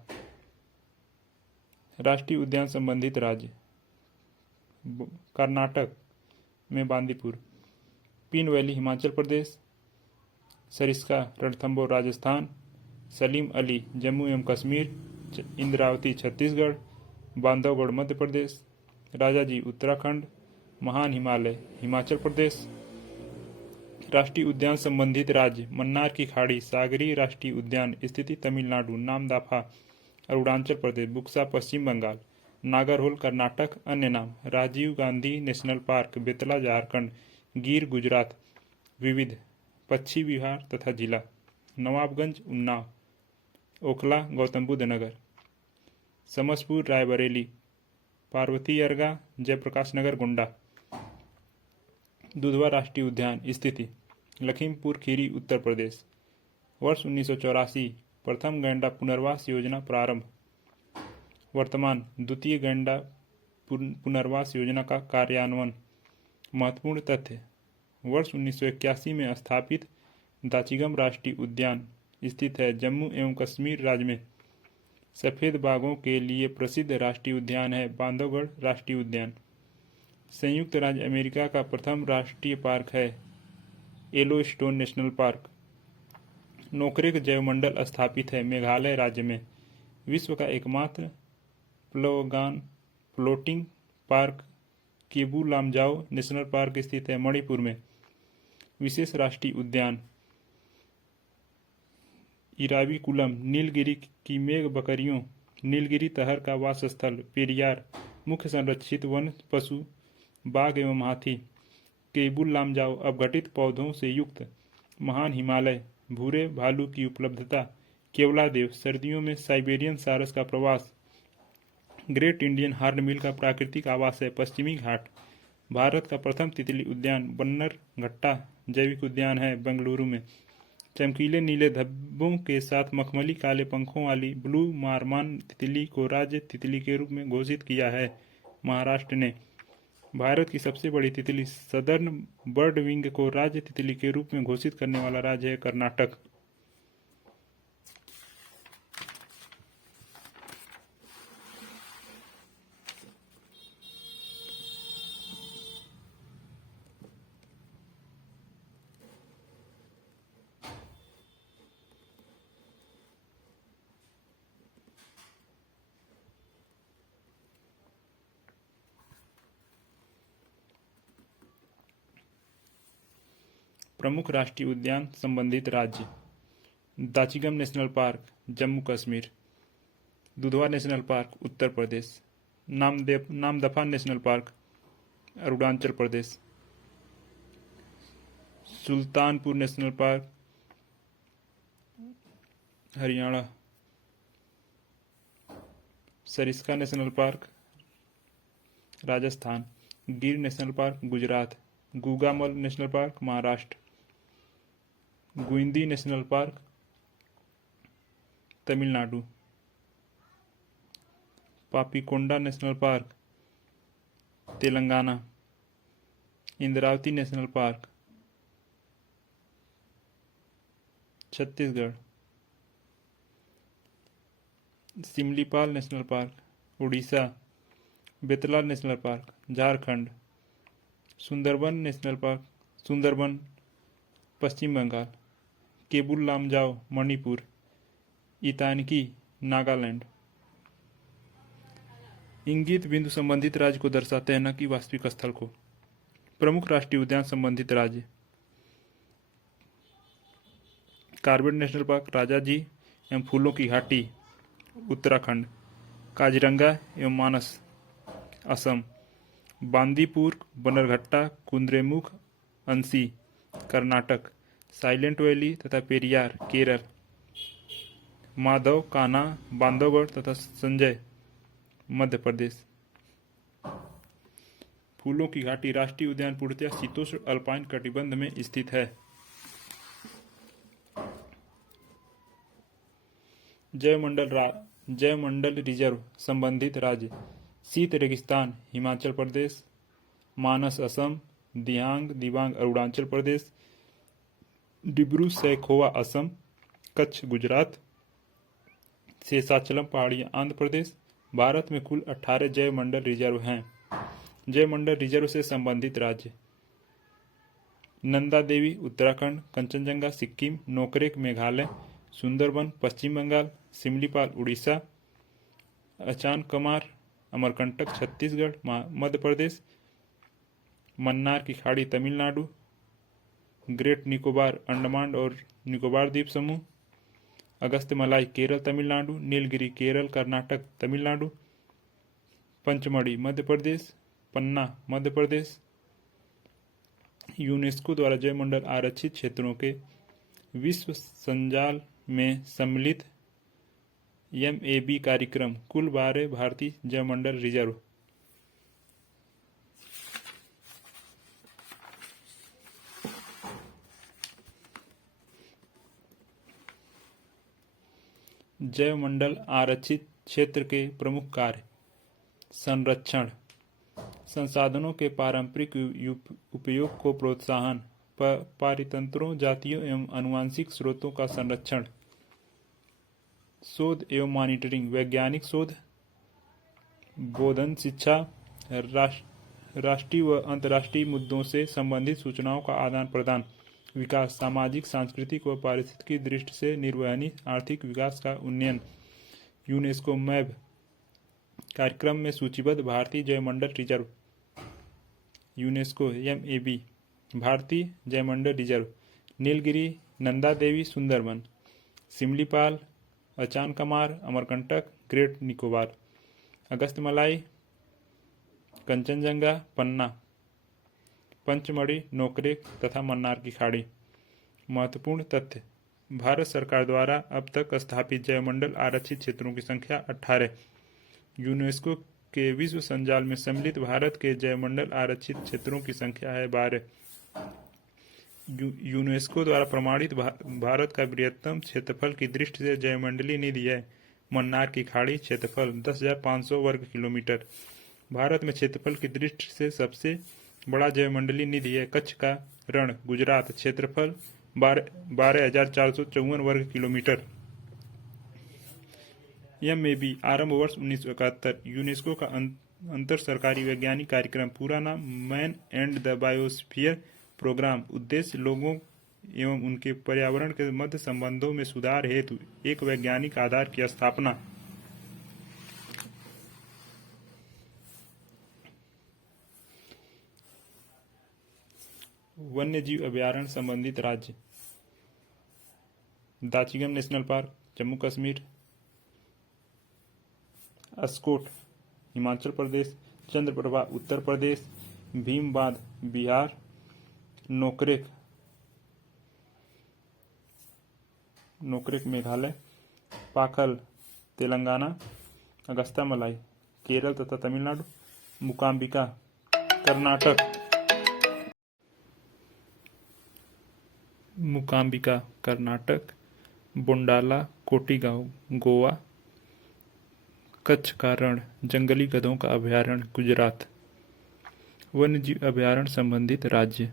राष्ट्रीय उद्यान संबंधित राज्य कर्नाटक में बांदीपुर, पीन वैली हिमाचल प्रदेश, सरिस्का रणथंभौर राजस्थान, सलीम अली जम्मू एवं कश्मीर, इंद्रावती छत्तीसगढ़, बांधवगढ़ मध्य प्रदेश, राजाजी उत्तराखंड, महान हिमालय हिमाचल प्रदेश। राष्ट्रीय उद्यान संबंधित राज्य मन्नार की खाड़ी सागरीय राष्ट्रीय उद्यान स्थिति तमिलनाडु, नामदफा अरुणाचल प्रदेश, बुक्सा पश्चिम बंगाल, नागरहोल कर्नाटक। अन्य नाम राजीव गांधी नेशनल पार्क बेतला झारखंड, गिर गुजरात। विविध पक्षी विहार तथा जिला नवाबगंज उन्नाव, ओखला गौतम बुद्ध नगर, समसपुर रायबरेली, पार्वती अर्गा जयप्रकाश नगर गोंडा। दुधवा राष्ट्रीय उद्यान स्थिति लखीमपुर खीरी उत्तर प्रदेश। वर्ष 1984 प्रथम गैंडा पुनर्वास योजना प्रारंभ। वर्तमान द्वितीय गैंडा पुनर्वास योजना का कार्यान्वयन। महत्वपूर्ण तथ्य वर्ष 1981 में स्थापित दाचिगम राष्ट्रीय उद्यान स्थित है जम्मू एवं कश्मीर राज्य में। सफ़ेद बाघों के लिए प्रसिद्ध राष्ट्रीय उद्यान है बांधवगढ़ राष्ट्रीय उद्यान। संयुक्त राज्य अमेरिका का प्रथम राष्ट्रीय पार्क है येलोस्टोन नेशनल पार्क। नोकरेक जैवमंडल स्थापित है मेघालय राज्य में। विश्व का एकमात्र floating park Keibul Lamjao national park स्थित है मणिपुर में। विशेष राष्ट्रीय उद्यान इराविकुलम, नीलगिरी की मेघ बकरियों, नीलगिरी तहर का वासस्थल, पेरियार, मुख्य संरक्षित वन पशु बाघ एवं हाथी, केबुल लामजाओ, अपघटित पौधों से युक्त, महान हिमालय, भूरे भालू की उपलब्धता, केवलादेव, सर्दियों में साइबेरियन सारस का प्रवास, ग्रेट इंडियन हॉर्नबिल का प्राकृतिक आवास है पश्चिमी घाट। भारत का प्रथम तितली उद्यान बन्नरघट्टा जैविक उद्यान है बेंगलुरु में। चमकीले नीले धब्बों के साथ मखमली काले पंखों वाली ब्लू मारमान तितली को राज्य तितली के रूप में घोषित किया है महाराष्ट्र ने। भारत की सबसे बड़ी तितली सदर्न बर्ड विंग को राज्य तितली के रूप में घोषित करने वाला राज्य है कर्नाटक। प्रमुख राष्ट्रीय उद्यान संबंधित राज्य Dachigam national park Jammu Kashmir, Dudhwa national park Uttar Pradesh, Namdapha national park Arunachal Pradesh. Sultanpur national park Haryana. Sariska national park Rajasthan. Gir national park Gujarat. Gugamal national park Maharashtra. Guindy national park Tamil Nadu. Papikonda national park Telangana. Indravati national park Chhattisgarh. Simlipal national park Orissa. Betla national park Jharkhand. Sundarbans national park Sundarbans Paschim Bangal. Keibul Lamjao Manipur. Intanki Nagaland. इंगित बिंदु संबंधित राज्य को दर्शाते हैं, न कि वास्तविक स्थल को। प्रमुख राष्ट्रीय उद्यान संबंधित राज्य कार्बेट नेशनल पार्क राजाजी एवं फूलों की घाटी उत्तराखंड। काजीरंगा एवं मानस असम। बांदीपुर बनरघट्टा कुद्रेमुख अंसी कर्नाटक। साइलेंट वैली तथा पेरियार केरल। माधव कान्हा बांधवगढ़ तथा संजय मध्य प्रदेश। फूलों की घाटी राष्ट्रीय उद्यान पूर्णतः शीतोष्ण अल्पाइन कटिबंध में स्थित है। जयमंडल रिजर्व संबंधित राज्य शीत रेगिस्तान हिमाचल प्रदेश। मानस असम। दियांग दिबांग अरुणाचल प्रदेश। डिब्रू सैखोवा असम। कच्छ गुजरात। शेषाचलम पहाड़ियाँ आंध्र प्रदेश। भारत में कुल 18 जयमंडल रिजर्व हैं। जयमंडल रिजर्व से संबंधित राज्य नंदा देवी उत्तराखंड। कंचनजंगा सिक्किम। नोकरेक मेघालय। सुंदरबन पश्चिम बंगाल। सिमलीपाल उड़ीसा। अचानकमार अमरकंटक छत्तीसगढ़ मध्य प्रदेश। मन्नार की खाड़ी तमिलनाडु। ग्रेट निकोबार अंडमान और निकोबार द्वीप समूह। अगस्त्यमलाई केरल तमिलनाडु। नीलगिरी केरल कर्नाटक तमिलनाडु। पंचमढ़ी मध्य प्रदेश। पन्ना मध्य प्रदेश। यूनेस्को द्वारा जयमंडल आरक्षित क्षेत्रों के विश्व संजाल में सम्मिलित MAB कार्यक्रम कुल 12 भारतीय जयमंडल रिजर्व। जयमंडल आरक्षित क्षेत्र के प्रमुख कार्य संरक्षण, संसाधनों के पारंपरिक उपयोग को प्रोत्साहन, पारितंत्रों, जातियों एवं आनुवंशिक स्रोतों का संरक्षण, शोध एवं मॉनिटरिंग, वैज्ञानिक शोध, बोधन शिक्षा, राष्ट्रीय व अंतर्राष्ट्रीय मुद्दों से संबंधित सूचनाओं का आदान प्रदान, विकास, सामाजिक, सांस्कृतिक व पारिस्थितिकी दृष्टि से निर्वहनी आर्थिक विकास का उन्नयन। यूनेस्को मैब कार्यक्रम में सूचीबद्ध भारतीय जयमंडल रिजर्व। यूनेस्को MAB भारतीय जयमंडल रिजर्व नीलगिरी, नंदा देवी, सुंदरबन, सिमलीपाल, अचानकमार, अमरकंटक, ग्रेट निकोबार, अगस्त्यमलाई, कंचनजंगा, पन्ना, पंचमढ़ी, नोकरेक तथा मन्नार की खाड़ी। महत्वपूर्ण तथ्य: भारत सरकार द्वारा अब तक स्थापित जयमंडल आरक्षित क्षेत्रों की संख्या 18। यूनेस्को के विश्व संजाल में सम्मिलित भारत के जयमंडल आरक्षित क्षेत्रों की संख्या है 12। यूनेस्को द्वारा प्रमाणित भारत का बृहत्तम क्षेत्रफल की दृष्टि से जयमंडलीय निधि है मन्नार की खाड़ी। क्षेत्रफल 10,500 वर्ग किलोमीटर। भारत में क्षेत्रफल की दृष्टि से सबसे बड़ा जयमंडलीय निधि है कच्छ का रण, गुजरात। क्षेत्रफल 12,454 वर्ग किलोमीटर। MAB आरंभ वर्ष 1971। यूनेस्को का अंतर सरकारी वैज्ञानिक कार्यक्रम। पूरा नाम man and the biosphere programme. उद्देश्य लोगों एवं उनके पर्यावरण के मध्य संबंधों में सुधार हेतु एक वैज्ञानिक आधार की स्थापना। वन्यजीव अभयारण्य संबंधित राज्य Dachigam national park Jammu Kashmir, Askot Himachal Pradesh, Chandraprabha Uttar Pradesh, Bhimbandh Bihar, Nokrek Meghalaya, Pakhal Telangana, Agusta मलाई केरल तथा तमिलनाडु, मूकांबिका कर्नाटक, बोंडाला कोटीगांव गोवा, कच्छ का रण जंगली गधों का अभयारण्य गुजरात। वन्यजीव अभयारण्य संबंधित राज्य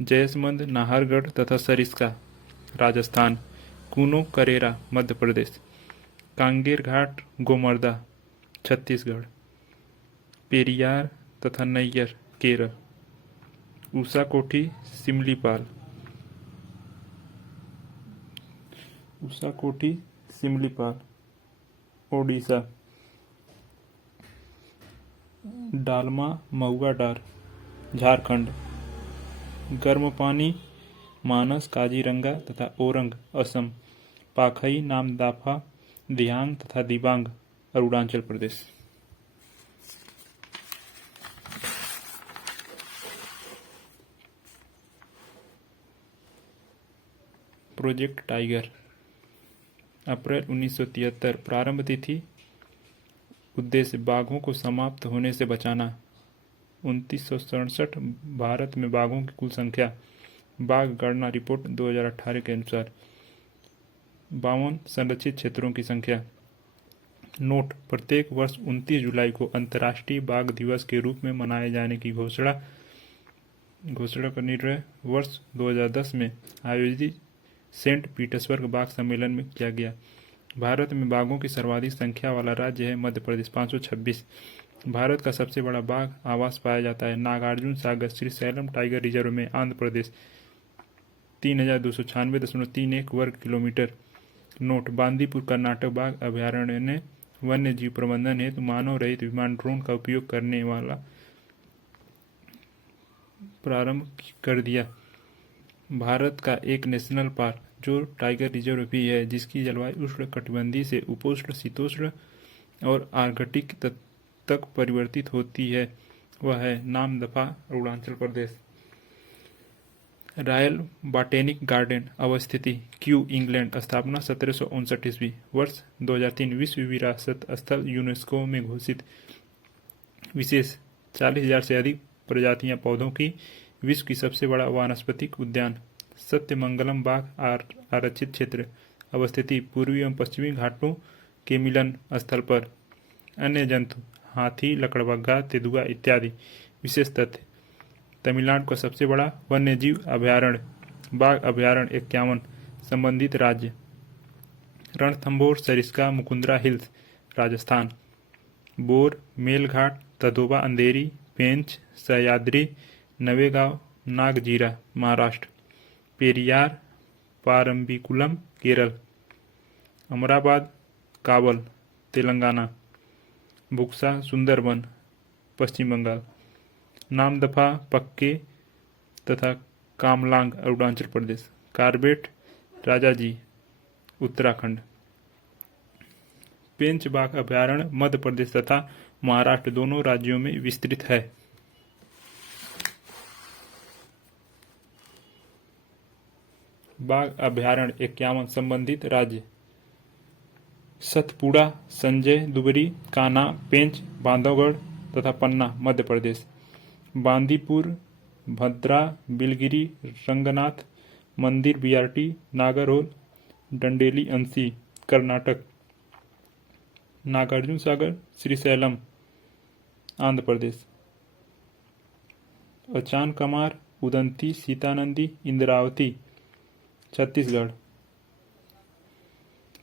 जैसमंद नाहरगढ़ तथा सरिस्का राजस्थान, कूनो करेरा मध्य प्रदेश, कांगेर घाट गोमर्दा छत्तीसगढ़, पेरियार तथा नैयर केरल, ऊषा कोठी सिमलीपाल ओडिशा, डालमा महुआ डार झारखंड, गर्मपानी मानस काजीरंगा तथा ओरंग असम, पाखई नामदाफा दियांग तथा दिबांग अरुणाचल प्रदेश। प्रोजेक्ट टाइगर अप्रैल 1973 प्रारंभ तिथि उद्देश्य बाघों को समाप्त होने से बचाना। 2967 भारत में बाघों की कुल संख्या बाघ गणना रिपोर्ट 2018 के अनुसार 52 संरक्षित क्षेत्रों की संख्या। नोट प्रत्येक वर्ष 29 जुलाई को अंतर्राष्ट्रीय बाघ दिवस के रूप में मनाए जाने की घोषणा का निर्णय वर्ष 2010 में आयोजित सेंट पीटर्सबर्ग बाघ सम्मेलन में किया गया। भारत में बाघों की सर्वाधिक संख्या वाला राज्य है मध्य प्रदेश 526। भारत का सबसे बड़ा बाघ आवास पाया जाता है नागार्जुन सागर श्रीशैलम टाइगर रिजर्व में आंध्र प्रदेश 3296.31 वर्ग किलोमीटर। नोट बांदीपुर कर्नाटक बाघ अभयारण्य ने वन्य जीव प्रबंधन हेतु मानव रहित विमान ड्रोन का उपयोग करने वाला प्रारंभ कर दिया। भारत का एक नेशनल पार्क जो टाइगर रिजर्व भी है, जिसकी जलवायु उष्ण कटिबंधीय से उपोष्ण शीतोष्ण और आर्कटिक तक परिवर्तित होती है, वह है नामदफा अरुणाचल प्रदेश। रॉयल बॉटेनिक गार्डन अवस्थिति क्यू इंग्लैंड स्थापना 1759 ईस्वी वर्ष 2003 विश्व विरासत स्थल यूनेस्को में घोषित विशेष 40,000 से अधिक प्रजातियां पौधों की विश्व की सबसे बड़ा वानस्पतिक उद्यान सत्यमंगलम बाघ आरक्षित क्षेत्र अवस्थिति पूर्वी एवं पश्चिमी घाटों के मिलन स्थल पर। अन्य जंतु हाथी लकड़बग्घा तेंदुआ इत्यादि। विशेष तथ्य तमिलनाडु का सबसे बड़ा वन्यजीव अभयारण्य बाघ अभयारण्य 51। संबंधित राज्य रणथंभौर सरिस्का मुकुंदरा हिल्स राजस्थान, बोर मेलघाट तदोबा अंधेरी पेंच सह्याद्री नवेगांव नागजीरा महाराष्ट्र, पेरियार पारंबिकुलम केरल, अमराबाद काबल तेलंगाना, बुक्सा सुंदरबन पश्चिम बंगाल, नामदफा पक्के तथा कामलांग अरुणाचल प्रदेश, कार्बेट राजाजी उत्तराखंड। पेंच बाघ अभयारण्य मध्य प्रदेश तथा महाराष्ट्र दोनों राज्यों में विस्तृत है। बाघ अभयारण्य 51 संबंधित राज्य सतपुड़ा संजय दुबरी कान्हा पेंच बांधवगढ़ तथा पन्ना मध्य प्रदेश, बांदीपुर भद्रा बिलगिरी रंगनाथ मंदिर बीआरटी नागरहोल डंडेली अंसी कर्नाटक, नागार्जुन सागर श्रीशैलम आंध्र प्रदेश, अचान कमार उदंती सीतानंदी इंद्रावती छत्तीसगढ़,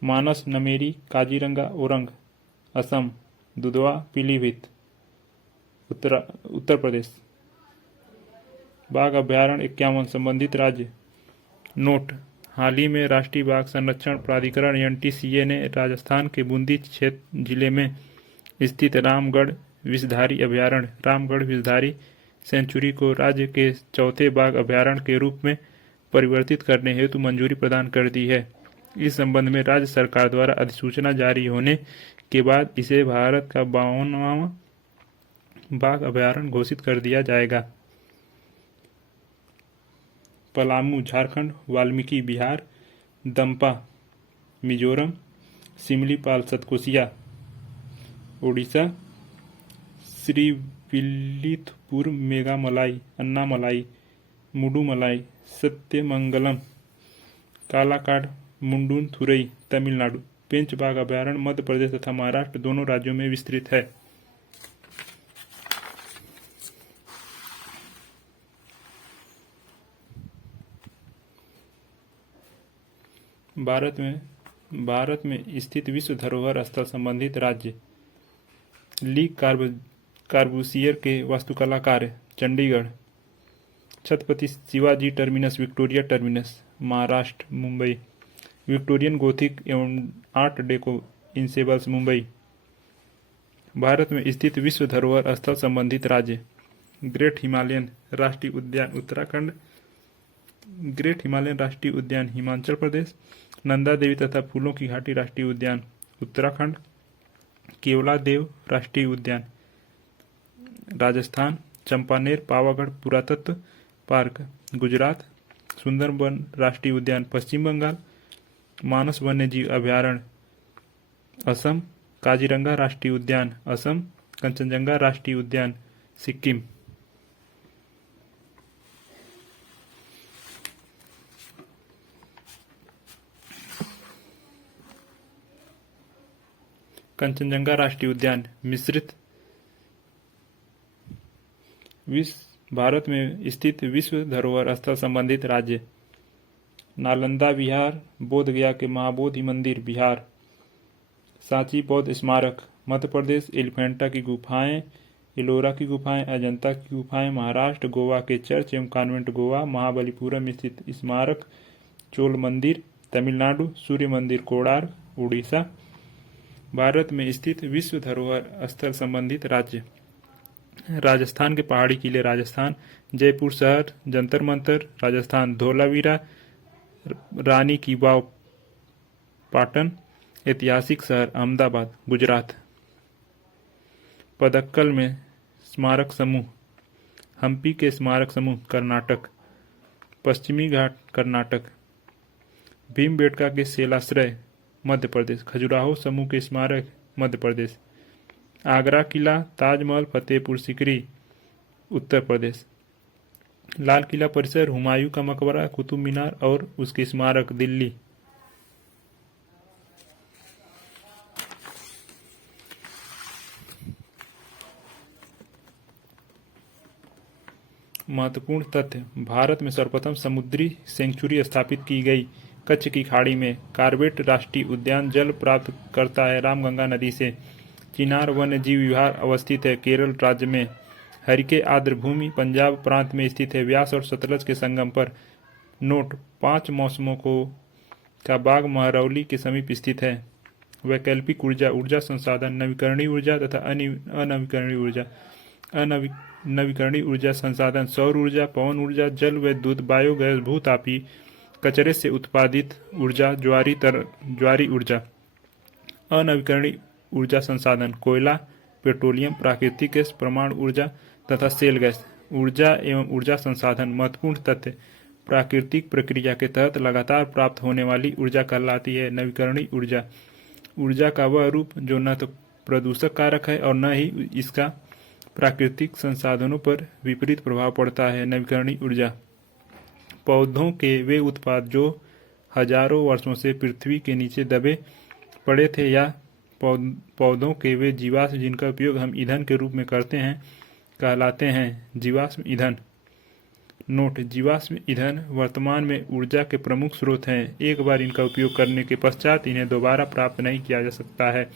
मानस नमेरी काजीरंगा ओरंग असम, दुधवा पीलीभीत उत्तर प्रदेश। बाघ अभयारण्य 51 संबंधित राज्य। नोट हाल ही में राष्ट्रीय बाघ संरक्षण प्राधिकरण एनटीसीए ने राजस्थान के बूंदी जिले में स्थित रामगढ़ विषधारी अभयारण्य रामगढ़ विषधारी सेंचुरी को राज्य के चौथे बाघ अभयारण्य के रूप में परिवर्तित करने हेतु मंजूरी प्रदान कर दी है। इस संबंध में राज्य सरकार द्वारा अधिसूचना जारी होने के बाद इसे भारत का 52वां बाघ अभयारण्य घोषित कर दिया जाएगा। पलामू झारखंड, वाल्मीकि बिहार, दंपा मिजोरम, सिमलीपाल सतकोसिया ओडिशा, श्रीविल्लिपुतूर मेघामलाई, अन्नामलाई, मुडुमलाई, सत्यमंगलम, कालाकाड, मुंडुथुरई तमिलनाडु। पेंच बाघ अभयारण्य मध्य प्रदेश तथा महाराष्ट्र दोनों राज्यों में विस्तृत है। भारत में स्थित विश्व धरोहर स्थल संबंधित राज्य। ली कार्बूसियर के वास्तुकला कार्य, Chandigarh. Chhatrapati Shivaji terminus, Victoria terminus, Maharashtra, Mumbai. Victorian Gothic एवं आर्ट डेको इंसेबल्स, मुंबई। भारत में स्थित विश्व धरोहर स्थल संबंधित राज्य। ग्रेट हिमालयन राष्ट्रीय उद्यान, उत्तराखंड। ग्रेट हिमालयन राष्ट्रीय उद्यान, हिमाचल प्रदेश। नंदा देवी तथा फूलों की घाटी राष्ट्रीय उद्यान, उत्तराखंड। केवलादेव राष्ट्रीय उद्यान, राजस्थान। चंपानेर पावागढ़ पुरातत्व पार्क, गुजरात। सुंदरबन राष्ट्रीय उद्यान, पश्चिम बंगाल। मानस वन्यजीव अभयारण्य, असम। काजीरंगा राष्ट्रीय उद्यान, असम। कंचनजंगा राष्ट्रीय उद्यान, सिक्किम। कंचनजंगा राष्ट्रीय उद्यान मिश्रित। भारत में स्थित विश्व धरोहर स्थल संबंधित राज्य। नालंदा बिहार, बोध गया के महाबोधि मंदिर बिहार। सांची बौद्ध स्मारक मध्य प्रदेश। एलिफेंटा की गुफाएं, एलोरा की गुफाएं, अजंता की गुफाएं महाराष्ट्र। गोवा के चर्च एवं कॉन्वेंट गोवा। महाबलीपुरम स्थित स्मारक चोल मंदिर तमिलनाडु। सूर्य मंदिर कोणार्क उड़ीसा। भारत में स्थित विश्व धरोहर स्थल संबंधित राज्य। राजस्थान के पहाड़ी किले राजस्थान। जयपुर शहर, जंतर मंतर राजस्थान। धोलावीरा, रानी की वाव पाटन। ऐतिहासिक शहर अहमदाबाद, गुजरात। पदक्कल में स्मारक समूह। हम्पी के स्मारक समूह कर्नाटक। पश्चिमी घाट कर्नाटक। भीमबेटका के शैलाश्रय मध्य प्रदेश। खजुराहो समूह के स्मारक मध्य प्रदेश। आगरा किला, ताजमहल, फतेहपुर सीकरी उत्तर प्रदेश। लाल किला परिसर, हुमायूं का मकबरा, कुतुब मीनार और उसके स्मारक दिल्ली। महत्वपूर्ण तथ्य। भारत में सर्वप्रथम समुद्री सेंचुरी स्थापित की गई कच्छ की खाड़ी में। कार्बेट राष्ट्रीय उद्यान जल प्राप्त करता है रामगंगा नदी से। चिनार वन्य जीव विहार अवस्थित है केरल राज्य में। हरिके आर्द्र भूमि पंजाब प्रांत में स्थित है। व्यास और सतलज के संगम पर। नोट 5 मौसमों का बाग महरौली के समीप स्थित है। वैकल्पिक ऊर्जा, ऊर्जा संसाधन, नवीकरणीय ऊर्जा तथा अनवीकरणीय ऊर्जा। नवीकरणीय ऊर्जा संसाधन सौर ऊर्जा, पवन ऊर्जा, जल विद्युत, बायोगैस, भूतापी कचरे से उत्पादित ऊर्जा, ज्वारी ऊर्जा। अनवीकरणीय ऊर्जा संसाधन कोयला, पेट्रोलियम, प्राकृतिक गैस, परमाणु ऊर्जा तथा सेल गैस। ऊर्जा एवं ऊर्जा संसाधन महत्वपूर्ण तथ्य। प्राकृतिक प्रक्रिया के तहत लगातार प्राप्त होने वाली ऊर्जा कहलाती है नवीकरणीय ऊर्जा। ऊर्जा का वह रूप जो न तो प्रदूषक कारक है और न ही इसका प्राकृतिक संसाधनों पर विपरीत प्रभाव पड़ता है। नवीकरणीय ऊर्जा। पौधों के वे उत्पाद जो हजारों वर्षों से पृथ्वी के नीचे दबे पड़े थे या पौधों के वे जीवाश्म जिनका उपयोग हम ईंधन के रूप में करते हैं कहलाते हैं जीवाश्म ईंधन। नोट: जीवाश्म ईंधन वर्तमान में ऊर्जा के प्रमुख स्रोत हैं। एक बार इनका उपयोग करने के पश्चात इन्हें दोबारा प्राप्त नहीं किया जा सकता है।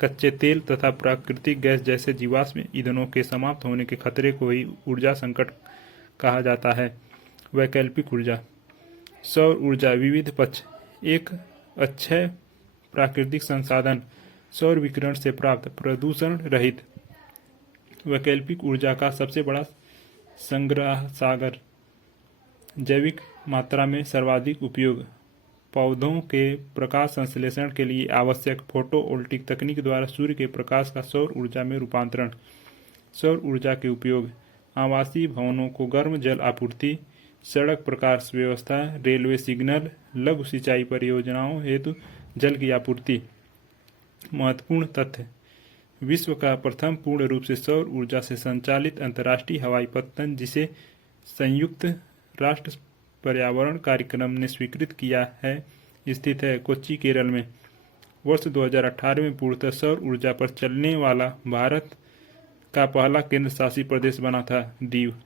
कच्चे तेल तथा प्राकृतिक गैस जैसे जीवाश्म ईंधनों के समाप्त होने के खतरे को ही ऊर्जा संकट कहा जाता है। वैकल्पिक ऊर्जा। सौर ऊर्जा विविध पक्ष। एक अक्षय प्राकृतिक संसाधन, सौर विकिरण से प्राप्त, प्रदूषण रहित। वैकल्पिक ऊर्जा का सबसे बड़ा संग्रह सागर। जैविक मात्रा में सर्वाधिक उपयोग। पौधों के प्रकाश संश्लेषण के लिए आवश्यक फोटोवोल्टिक तकनीक द्वारा सूर्य के प्रकाश का सौर ऊर्जा में रूपांतरण। सौर ऊर्जा के उपयोग, आवासीय भवनों को गर्म जल आपूर्ति, सड़क प्रकाश व्यवस्था, रेलवे सिग्नल, लघु सिंचाई परियोजनाओं हेतु जल की आपूर्ति। महत्वपूर्ण तथ्य: विश्व का प्रथम पूर्ण रूप से सौर ऊर्जा से संचालित अंतर्राष्ट्रीय हवाई पत्तन, जिसे संयुक्त राष्ट्र पर्यावरण कार्यक्रम ने स्वीकृत किया है, स्थित है कोच्चि, केरल में। वर्ष 2018 में पूर्णतः सौर ऊर्जा पर चलने वाला भारत का पहला केंद्र शासित प्रदेश बना था दीव।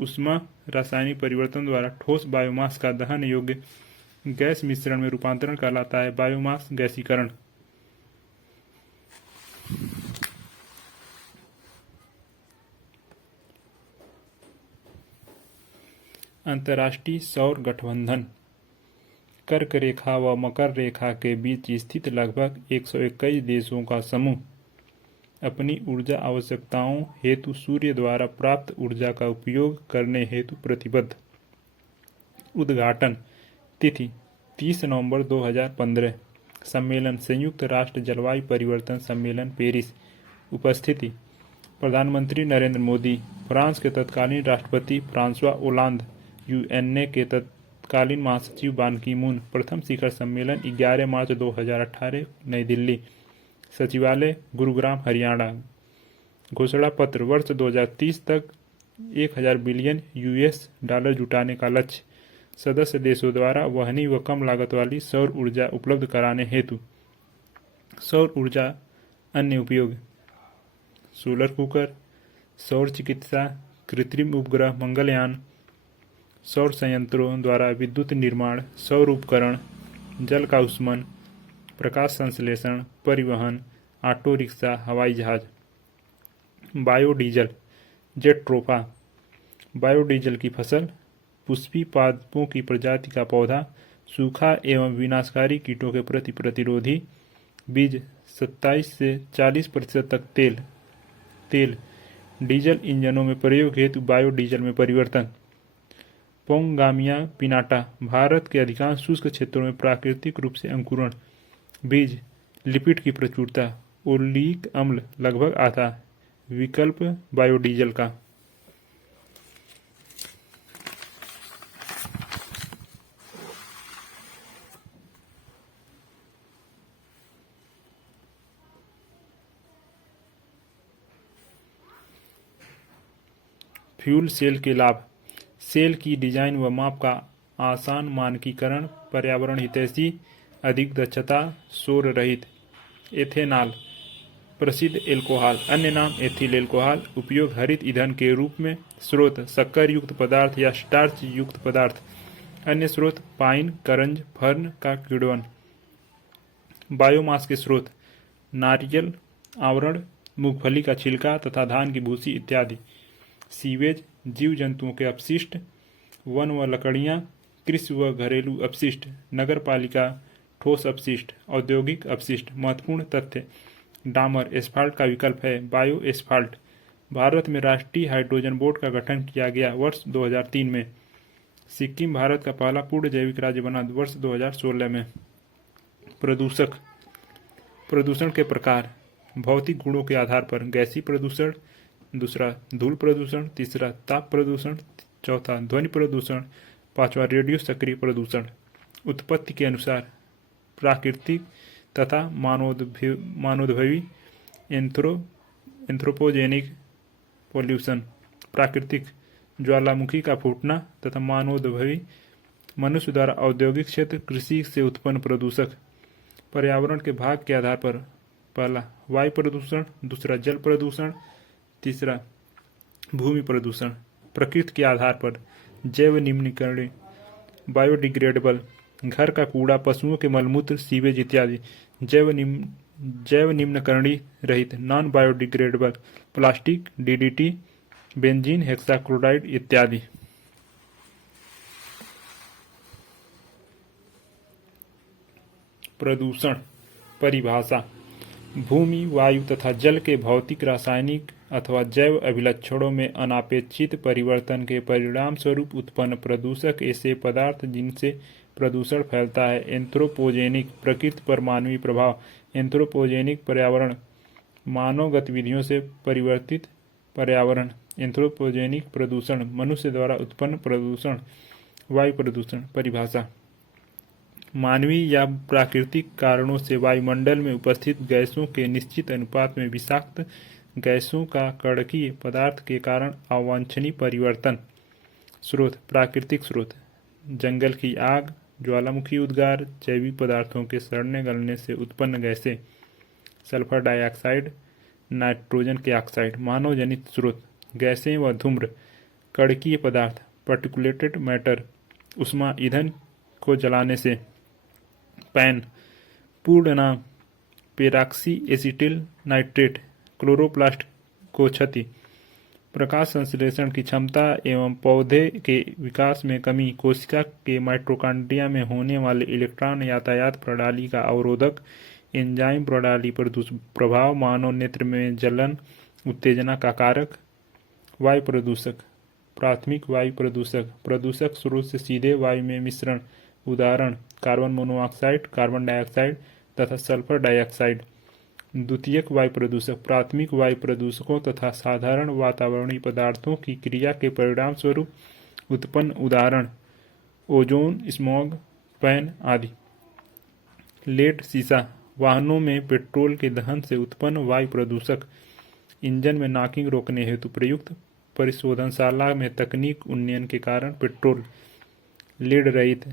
ऊष्मा रासायनिक परिवर्तन द्वारा ठोस बायोमास का दहन योग्य गैस मिश्रण में रूपांतरण कहलाता है बायोमास गैसीकरण। अंतर्राष्ट्रीय सौर गठबंधन कर्क रेखा व मकर रेखा के बीच स्थित लगभग 121 देशों का समूह अपनी ऊर्जा आवश्यकताओं हेतु सूर्य द्वारा प्राप्त ऊर्जा का उपयोग करने हेतु प्रतिबद्ध। उद्घाटन तिथि 30 नवंबर 2015। सम्मेलन संयुक्त राष्ट्र जलवायु परिवर्तन सम्मेलन पेरिस। उपस्थिति: प्रधानमंत्री नरेंद्र मोदी, फ्रांस के तत्कालीन राष्ट्रपति फ्रांसवा ओलांद, यूएनए के तत्कालीन महासचिव बान की मून। प्रथम शिखर सम्मेलन 11 मार्च 2018, नई दिल्ली। सचिवालय, गुरुग्राम, हरियाणा। घोषणा पत्र: वर्ष 2030 तक 1000 बिलियन यूएस डॉलर जुटाने का लक्ष्य। सदस्य देशों द्वारा वहनी व कम लागत वाली सौर ऊर्जा उपलब्ध कराने हेतु। सौर ऊर्जा अन्य उपयोग: सोलर कुकर, सौर चिकित्सा, कृत्रिम उपग्रह मंगलयान, सौर संयंत्रों द्वारा विद्युत निर्माण, सौर उपकरण, जल का ऊष्मन, प्रकाश संश्लेषण, परिवहन, ऑटो रिक्शा, हवाई जहाज। Biodiesel, jatropha. बायोडीजल की फसल, पुष्पी पादपों की प्रजाति का पौधा, सूखा एवं विनाशकारी कीटों के प्रति प्रतिरोधी। बीज 27 से 40% तक तेल। डीजल इंजनों में प्रयोग हेतु बायोडीजल में परिवर्तन। पोंगामिया पिनाटा, भारत के अधिकांश शुष्क क्षेत्रों में प्राकृतिक रूप से अंकुरण। बीज, लिपिड की प्रचुरता, ओलिक अम्ल लगभग आधा। विकल्प बायोडीजल का। फ्यूल सेल के लाभ: सेल की डिजाइन व माप का आसान मानकीकरण, पर्यावरण हितैषी, अधिक दक्षता, शोर रहित। एथेनॉल, प्रसिद्ध एल्कोहल, अन्य नाम एथिल एल्कोहल। उपयोग हरित ईंधन के रूप में। स्रोत, शक्कर युक्त पदार्थ या स्टार्च युक्त पदार्थ। अन्य स्रोत, पाइन, करंज, फर्न का किण्वन। बायोमास के स्रोत, नारियल आवरण, मूंगफली का छिलका तथा धान की भूसी इत्यादि। सीवेज, जीव जंतुओं के अपशिष्ट, वन व लकड़ियाँ, कृषि व घरेलू अपशिष्ट, नगर पालिका ठोस अपशिष्ट, औद्योगिक अपशिष्ट। महत्वपूर्ण तथ्य: डामर एस्फाल्ट का विकल्प है। Bio asphalt. भारत में राष्ट्रीय हाइड्रोजन बोर्ड का गठन किया गया वर्ष 2003 में। सिक्किम भारत का पहला पूर्ण जैविक राज्य बना वर्ष 2016 में। प्रदूषक, प्रदूषण के प्रकार: भौतिक गुणों के आधार पर गैसीय प्रदूषण, दूसरा धूल प्रदूषण, तीसरा ताप प्रदूषण, चौथा ध्वनि प्रदूषण, पांचवा रेडियो सक्रिय प्रदूषण। उत्पत्ति के अनुसार प्राकृतिक तथा मानवोद्भवी। Anthropogenic pollution. प्राकृतिक, ज्वालामुखी का फूटना तथा मानवोद्भवी, मनुष्य द्वारा औद्योगिक क्षेत्र, कृषि से उत्पन्न प्रदूषक। पर्यावरण के भाग के आधार पर पहला वायु प्रदूषण, दूसरा जल प्रदूषण, तीसरा भूमि प्रदूषण। प्रकृति के आधार पर जैव निम्नीकरण, बायोडिग्रेडेबल, घर का कूड़ा, पशुओं के मलमूत्र, सीवेज इत्यादि। जैव निम्नकरणीय रहित, non biodegradable, plastic, DDT, benzene hexachloride इत्यादि। प्रदूषण परिभाषा: भूमि, वायु तथा जल के भौतिक, रासायनिक अथवा जैव अभिलक्षणों में अनापेक्षित परिवर्तन के परिणाम स्वरूप उत्पन्न प्रदूषक ऐसे पदार्थ जिनसे प्रदूषण फैलता है। एंथ्रोपोजेनिक, प्रकृति पर मानवीय प्रभाव। एंथ्रोपोजेनिक पर्यावरण, मानव गतिविधियों से परिवर्तित पर्यावरण, एंथ्रोपोजेनिक प्रदूषण, मनुष्य द्वारा उत्पन्न प्रदूषण, वायु प्रदूषण। परिभाषा, मानवीय या प्राकृतिक कारणों से वायुमंडल में उपस्थित गैसों के निश्चित अनुपात में विषाक्त गैसों का कणकीय पदार्थ के कारण अवांछनीय परिवर्तन। स्रोत, प्राकृतिक स्रोत, जंगल की आग, ज्वालामुखी उद्गार, जैविक पदार्थों के सड़ने गलने से उत्पन्न गैसें, सल्फर डाइऑक्साइड, नाइट्रोजन के ऑक्साइड। मानव जनित स्रोत, गैसें व धूम्र, कणकीय पदार्थ, पार्टिकुलेटेड मैटर, उष्मा ईंधन को जलाने से। पैन, पूर्ण नाम पेरॉक्सी एसिटिल नाइट्रेट, क्लोरोप्लास्ट को क्षति, प्रकाश संश्लेषण की क्षमता एवं पौधे के विकास में कमी, कोशिका के माइटोकॉन्ड्रिया में होने वाले इलेक्ट्रॉन यातायात प्रणाली का अवरोधक, एंजाइम प्रणाली पर दुष्प्रभाव, मानव नेत्र में जलन उत्तेजना का कारक। वायु प्रदूषक, प्राथमिक वायु प्रदूषक, प्रदूषक स्रोत से सीधे वायु में मिश्रण, उदाहरण कार्बन मोनोऑक्साइड, कार्बन डाइऑक्साइड तथा सल्फर डाइऑक्साइड। द्वितीयक वायु प्रदूषक, प्राथमिक वायु प्रदूषकों तथा साधारण वातावरणीय पदार्थों की क्रिया के परिणाम स्वरूप उत्पन्न, उदाहरण ओजोन, स्मॉग, पैन आदि। लेड सीसा, वाहनों में पेट्रोल के दहन से उत्पन्न वायु प्रदूषक, इंजन में नॉकिंग रोकने हेतु प्रयुक्त परिशोधनशाला में तकनीक उन्नयन के कारण पेट्रोल। लीड रहित,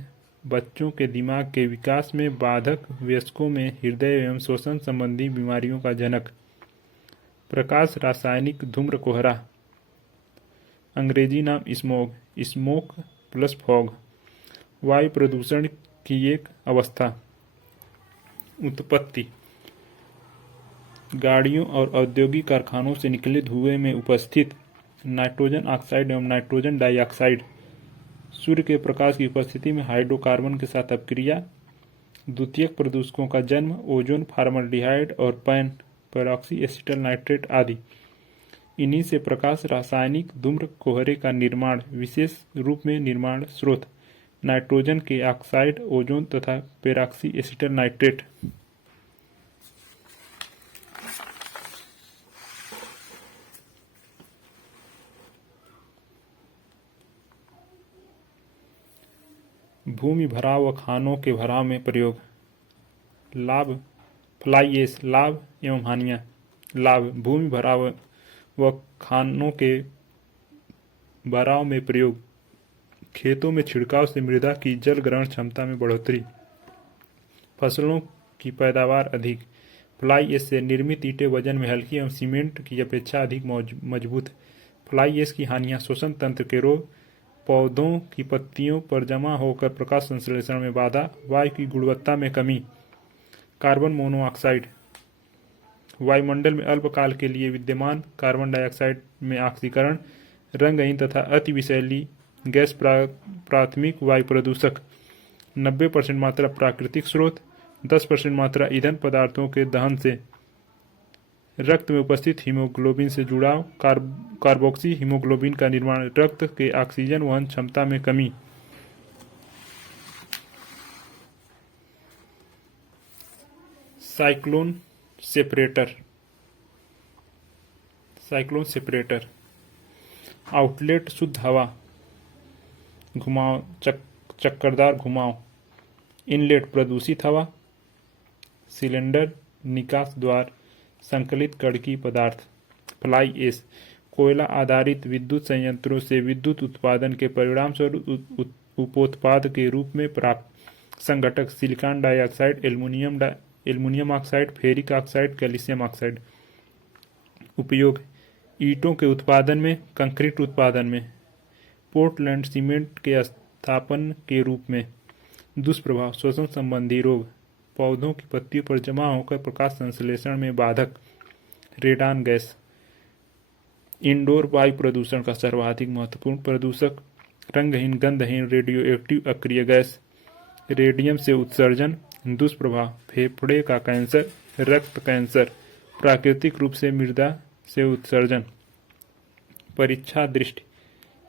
बच्चों के दिमाग के विकास में बाधक, वयस्कों में हृदय एवं श्वसन संबंधी बीमारियों का जनक। प्रकाश रासायनिक धूम्र कोहरा, अंग्रेजी नाम स्मोग, स्मोक प्लस फॉग। वायु प्रदूषण की एक अवस्था। उत्पत्ति, गाड़ियों और औद्योगिक कारखानों से निकले धुएं में उपस्थित नाइट्रोजन ऑक्साइड एवं नाइट्रोजन डाइऑक्साइड। सूर्य के प्रकाश की उपस्थिति में हाइड्रोकार्बन के साथ अपक्रिया। द्वितीयक प्रदूषकों का जन्म, ओजोन, फॉर्मल्डिहाइड और पैन, पेरॉक्सी एसिटल नाइट्रेट आदि। इन्हीं से प्रकाश रासायनिक धूम्र कोहरे का निर्माण, विशेष रूप में निर्माण स्रोत नाइट्रोजन के ऑक्साइड, ओजोन तथा पेरॉक्सी एसिटल नाइट्रेट। भूमि भराव व खानों के भराव में प्रयोग। लाभ, फ्लाई ऐश, लाभ एवं हानियाँ। लाभ, भूमि भराव व खानों के भराव में प्रयोग, खेतों में छिड़काव से मृदा की जल ग्रहण क्षमता में बढ़ोतरी, फसलों की पैदावार अधिक। फ्लाई ऐश से निर्मित ईंटें वजन में हल्की एवं सीमेंट की अपेक्षा अधिक मजबूत। फ्लाई ऐश की हानियाँ, श्वसन तंत्र के रोग, पौधों की पत्तियों पर जमा होकर प्रकाश संश्लेषण में बाधा, वायु की गुणवत्ता में कमी। कार्बन मोनोऑक्साइड, वायुमंडल में अल्पकाल के लिए विद्यमान कार्बन डाइऑक्साइड में ऑक्सीकरण, रंगहीन तथा अति विषैली गैस प्राथमिक वायु प्रदूषक। 90% मात्रा प्राकृतिक स्रोत, 10% मात्रा ईंधन पदार्थों के दहन से। रक्त में उपस्थित हीमोग्लोबिन से जुड़ाव, कार्बोक्सी हीमोग्लोबिन का निर्माण, रक्त के ऑक्सीजन वहन क्षमता में कमी। Cyclone separator, cyclone separator, outlet शुद्ध हवा, घुमाव चक्करदार घुमाव, इनलेट प्रदूषित हवा, सिलेंडर निकास द्वार, संकलित कणकीय पदार्थ। फ्लाई ऐश, कोयला आधारित विद्युत संयंत्रों से विद्युत उत्पादन के परिणाम स्वरूप उपोत्पाद के रूप में प्राप्त। संघटक, silicon dioxide, aluminium oxide, ferric oxide, calcium oxide. उपयोग, ईंटों के उत्पादन में, कंक्रीट उत्पादन में, पोर्टलैंड सीमेंट के स्थापन के रूप में। दुष्प्रभाव, श्वसन संबंधी रोग, पौधों की पत्तियों पर जमा होकर प्रकाश संश्लेषण में बाधक। रेडान गैस, इंडोर वायु प्रदूषण का सर्वाधिक महत्वपूर्ण प्रदूषक। रंगहीन गंधहीन रेडियो एक्टिव अक्रिय गैस, रेडियम से उत्सर्जन। दुष्प्रभाव, फेफड़े का कैंसर, रक्त कैंसर, प्राकृतिक रूप से मृदा से उत्सर्जन। परीक्षा दृष्टि,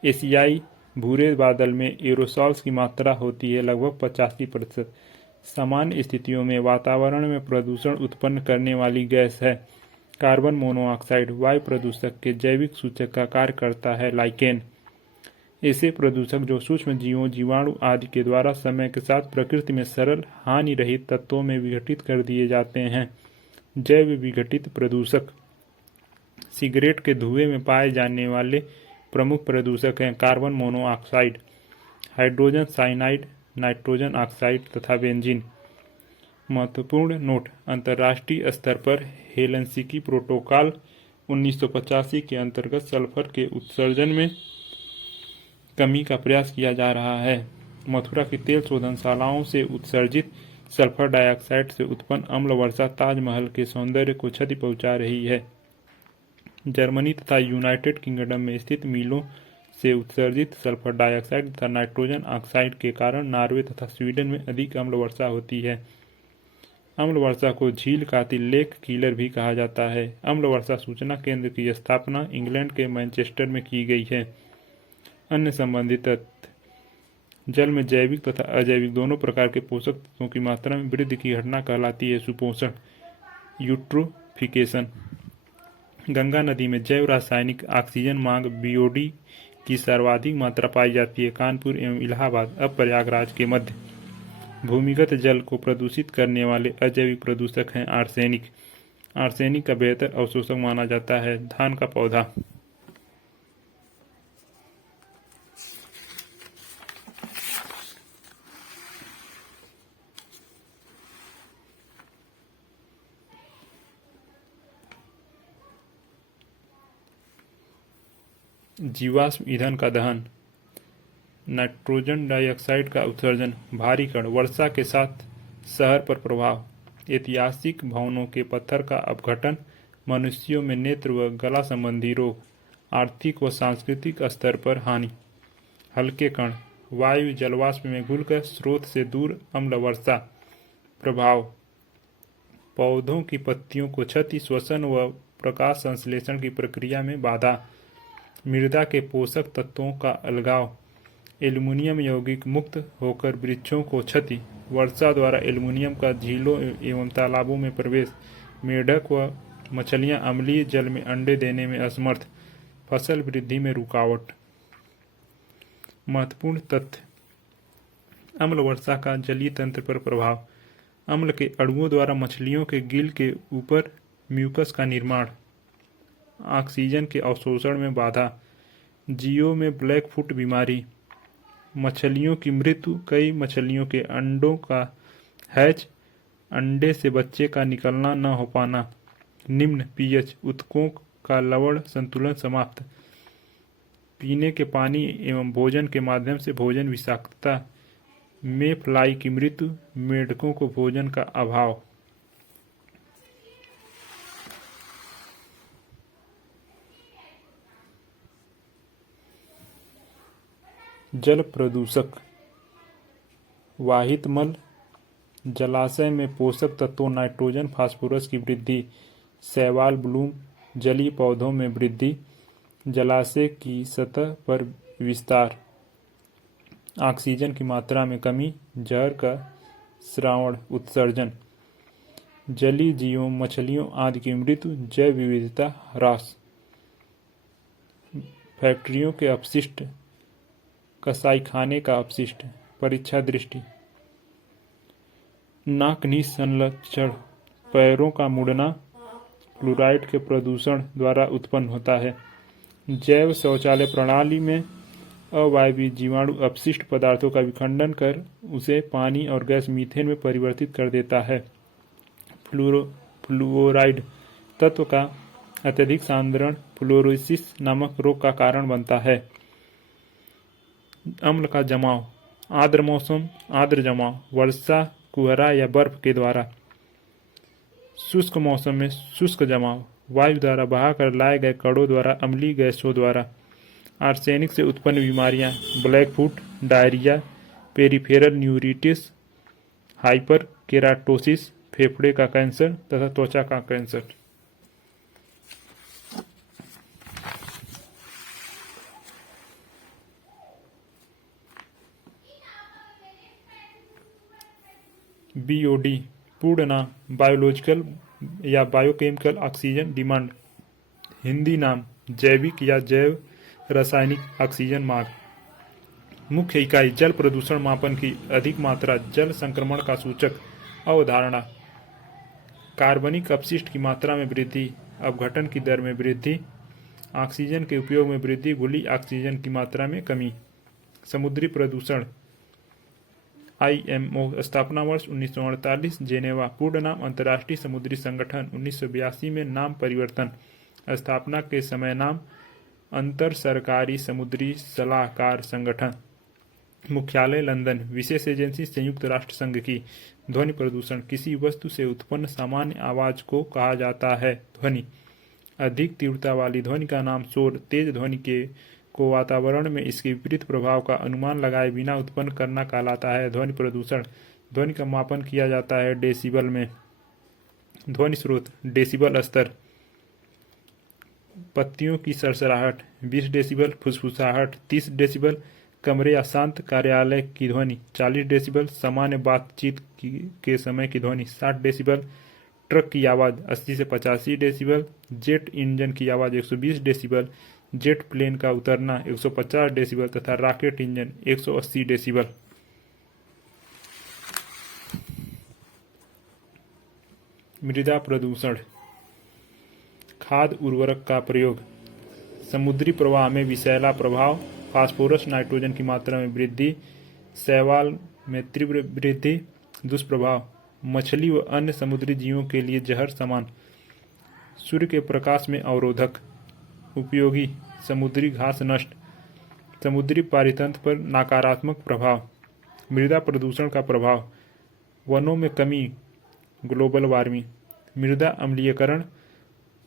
एशियाई भूरे बादल में एरोसॉल्स की मात्रा होती है लगभग 85%। सामान्य स्थितियों में वातावरण में प्रदूषण उत्पन्न करने वाली गैस है। कार्बन मोनोऑक्साइड वायु प्रदूषक के जैविक सूचक का कार्य करता है। लाइकेन ऐसे प्रदूषक जो सूक्ष्म जीवों, जीवाणु आदि के द्वारा समय के साथ प्रकृति में सरल हानि रहित तत्वों में विघटित कर दिए जाते हैं। जैव विघटित प्रदूषक सिगरेट के धुएं में पाए जाने वाले प्रमुख प्रदूषक हैं carbon monoxide, hydrogen cyanide, nitrogen oxide तथा बेंजीन। महत्वपूर्ण नोट: अंतर्राष्ट्रीय स्तर पर हेलसिंकी प्रोटोकॉल 1985 के अंतर्गत सल्फर के उत्सर्जन में कमी का प्रयास किया जा रहा है। मथुरा की तेल शोधनशालाओं से उत्सर्जित सल्फर डाइऑक्साइड से उत्पन्न अम्ल वर्षा ताजमहल के सौंदर्य को क्षति पहुंचा रही है। जर्मनी तथा यूनाइटेड किंगडम में स्थित मिलों से उत्सर्जित सल्फर डाइऑक्साइड तथा नाइट्रोजन ऑक्साइड के कारण नॉर्वे तथा स्वीडन में अधिक अम्ल वर्षा होती है। अम्ल वर्षा को झील कातिल लेक किलर भी कहा जाता है। अम्ल वर्षा सूचना केंद्र की स्थापना इंग्लैंड के मैनचेस्टर में की गई है। अन्य संबंधित तथ्य: जल में जैविक तथा अजैविक दोनों प्रकार के पोषक तत्वों की मात्रा में वृद्धि की घटना कहलाती है सुपोषण, यूट्रोफिकेशन। गंगा नदी में जैव रासायनिक ऑक्सीजन मांग बीओडी की सर्वाधिक मात्रा पाई जाती है। कानपुर एवं इलाहाबाद अब प्रयागराज के मध्य। भूमिगत जल को प्रदूषित करने वाले अजैविक प्रदूषक हैं आर्सेनिक। आर्सेनिक का बेहतर अवशोषक माना जाता है। धान का पौधा जीवाश्म ईंधन का दहन, नाइट्रोजन डाइऑक्साइड का उत्सर्जन, भारी कण, वर्षा के साथ शहर पर प्रभाव, ऐतिहासिक भवनों के पत्थर का अपघटन, मनुष्यों में नेत्र व गला संबंधी रोग, आर्थिक व सांस्कृतिक स्तर पर हानि। हल्के कण, वायु जलवाष्प में घुलकर स्रोत से दूर अम्ल वर्षा। प्रभाव: पौधों की पत्तियों को क्षति, श्वसन व प्रकाश संश्लेषण की प्रक्रिया में बाधा, मृदा के पोषक तत्वों का अलगाव, एल्युमिनियम यौगिक मुक्त होकर वृक्षों को क्षति, वर्षा द्वारा एल्युमिनियम का झीलों एवं तालाबों में प्रवेश, मेढक व मछलियां अम्लीय जल में अंडे देने में असमर्थ, फसल वृद्धि में रुकावट। महत्वपूर्ण तथ्य: अम्ल वर्षा का जलीय तंत्र पर प्रभाव, अम्ल के अणुओं द्वारा मछलियों के गिल के ऊपर म्यूकस का निर्माण, ऑक्सीजन के अवशोषण में बाधा, जीओ में ब्लैक फुट बीमारी, मछलियों की मृत्यु, कई मछलियों के अंडों का हैच, अंडे से बच्चे का निकलना न हो पाना, निम्न पीएच, ऊतकों का लवण संतुलन समाप्त, पीने के पानी एवं भोजन के माध्यम से भोजन विषाक्तता, मे फ्लाई की मृत्यु, मेढकों को भोजन का अभाव। जल प्रदूषक: वाहित मल, जलाशय में पोषक तत्वों नाइट्रोजन फास्फोरस की वृद्धि, शैवाल ब्लूम, जलीय पौधों में वृद्धि, जलाशय की सतह पर विस्तार, ऑक्सीजन की मात्रा में कमी, जहर का श्रावण उत्सर्जन, जलीय जीवों, मछलियों आदि की मृत्यु, जैव विविधता ह्रास, फैक्ट्रियों के अपशिष्ट, कसाईखाने का अपशिष्ट। परीक्षा दृष्टि: नाक निसंलक्षण, पैरों का मुड़ना फ्लूराइड के प्रदूषण द्वारा उत्पन्न होता है। जैव शौचालय प्रणाली में अवायवीय जीवाणु अपशिष्ट पदार्थों का विखंडन कर उसे पानी और गैस मीथेन में परिवर्तित कर देता है। फ्लूओराइड तत्व का अत्यधिक सांद्रण फ्लोरोसिस नामक रोग का कारण बनता है। अम्ल का जमाव, आर्द्र मौसम, आर्द्र जमाव, वर्षा, कुहरा या बर्फ के द्वारा। शुष्क मौसम में शुष्क जमाव, वायु द्वारा बहाकर लाए गए कणों द्वारा, अम्लीय गैसों द्वारा। आर्सेनिक से उत्पन्न बीमारियां, black foot, diarrhoea, peripheral neuritis, hyper keratosis, फेफड़े का कैंसर तथा त्वचा का कैंसर। बीओडी पूर्ण नाम बायोलॉजिकल या बायोकेमिकल ऑक्सीजन डिमांड, हिंदी नाम जैविक या जैव रासायनिक ऑक्सीजन मांग। मुख्य इकाई जल प्रदूषण मापन की अधिक मात्रा, जल संक्रमण का सूचक। अवधारणा कार्बनिक अपशिष्ट की मात्रा में वृद्धि, अपघटन की दर में वृद्धि, ऑक्सीजन के उपयोग में वृद्धि, घुली ऑक्सीजन की मात्रा में कमी। समुद्री प्रदूषण IMO स्थापना वर्ष 1948, जेनेवा पूर्ण नाम अंतर्राष्ट्रीय समुद्री संगठन, 1982 में नाम परिवर्तन, स्थापना के समय नाम अंतर सरकारी समुद्री सलाहकार संगठन, मुख्यालय लंदन, विशेष एजेंसी संयुक्त राष्ट्र संघ की। ध्वनि प्रदूषण किसी वस्तु से उत्पन्न सामान्य आवाज को कहा जाता है ध्वनि। अधिक तीव्रता वाली ध्वनि का नाम शोर, तेज ध्वनि को वातावरण में इसके विपरीत प्रभाव का अनुमान लगाए बिना उत्पन्न करना कहलाता है ध्वनि प्रदूषण। ध्वनि का मापन किया जाता है डेसिबल में। ध्वनि स्रोत डेसिबल स्तर, पत्तियों की सरसराहट 20 डेसिबल, फुसफुसाहट 30 डेसिबल, कमरे या शांत कार्यालय की ध्वनि 40 डेसिबल, सामान्य बातचीत के समय की ध्वनि 60 डेसिबल, ट्रक की आवाज़ 80 से 85 डेसिबल, जेट इंजन की आवाज़ 120 डेसिबल, जेट प्लेन का उतरना 150 डेसिबल तथा रॉकेट इंजन 180 डेसिबल। मृदा प्रदूषण, खाद उर्वरक का प्रयोग, समुद्री प्रवाह में विषैला प्रभाव, फास्फोरस नाइट्रोजन की मात्रा में वृद्धि, शैवाल में तीव्र वृद्धि, दुष्प्रभाव, मछली व अन्य समुद्री जीवों के लिए जहर समान, सूर्य के प्रकाश में अवरोधक। उपयोगी, समुद्री घास नष्ट, समुद्री पारितंत्र पर नकारात्मक प्रभाव। मृदा प्रदूषण का प्रभाव, वनों में कमी, ग्लोबल वार्मिंग, मृदा अम्लीयकरण,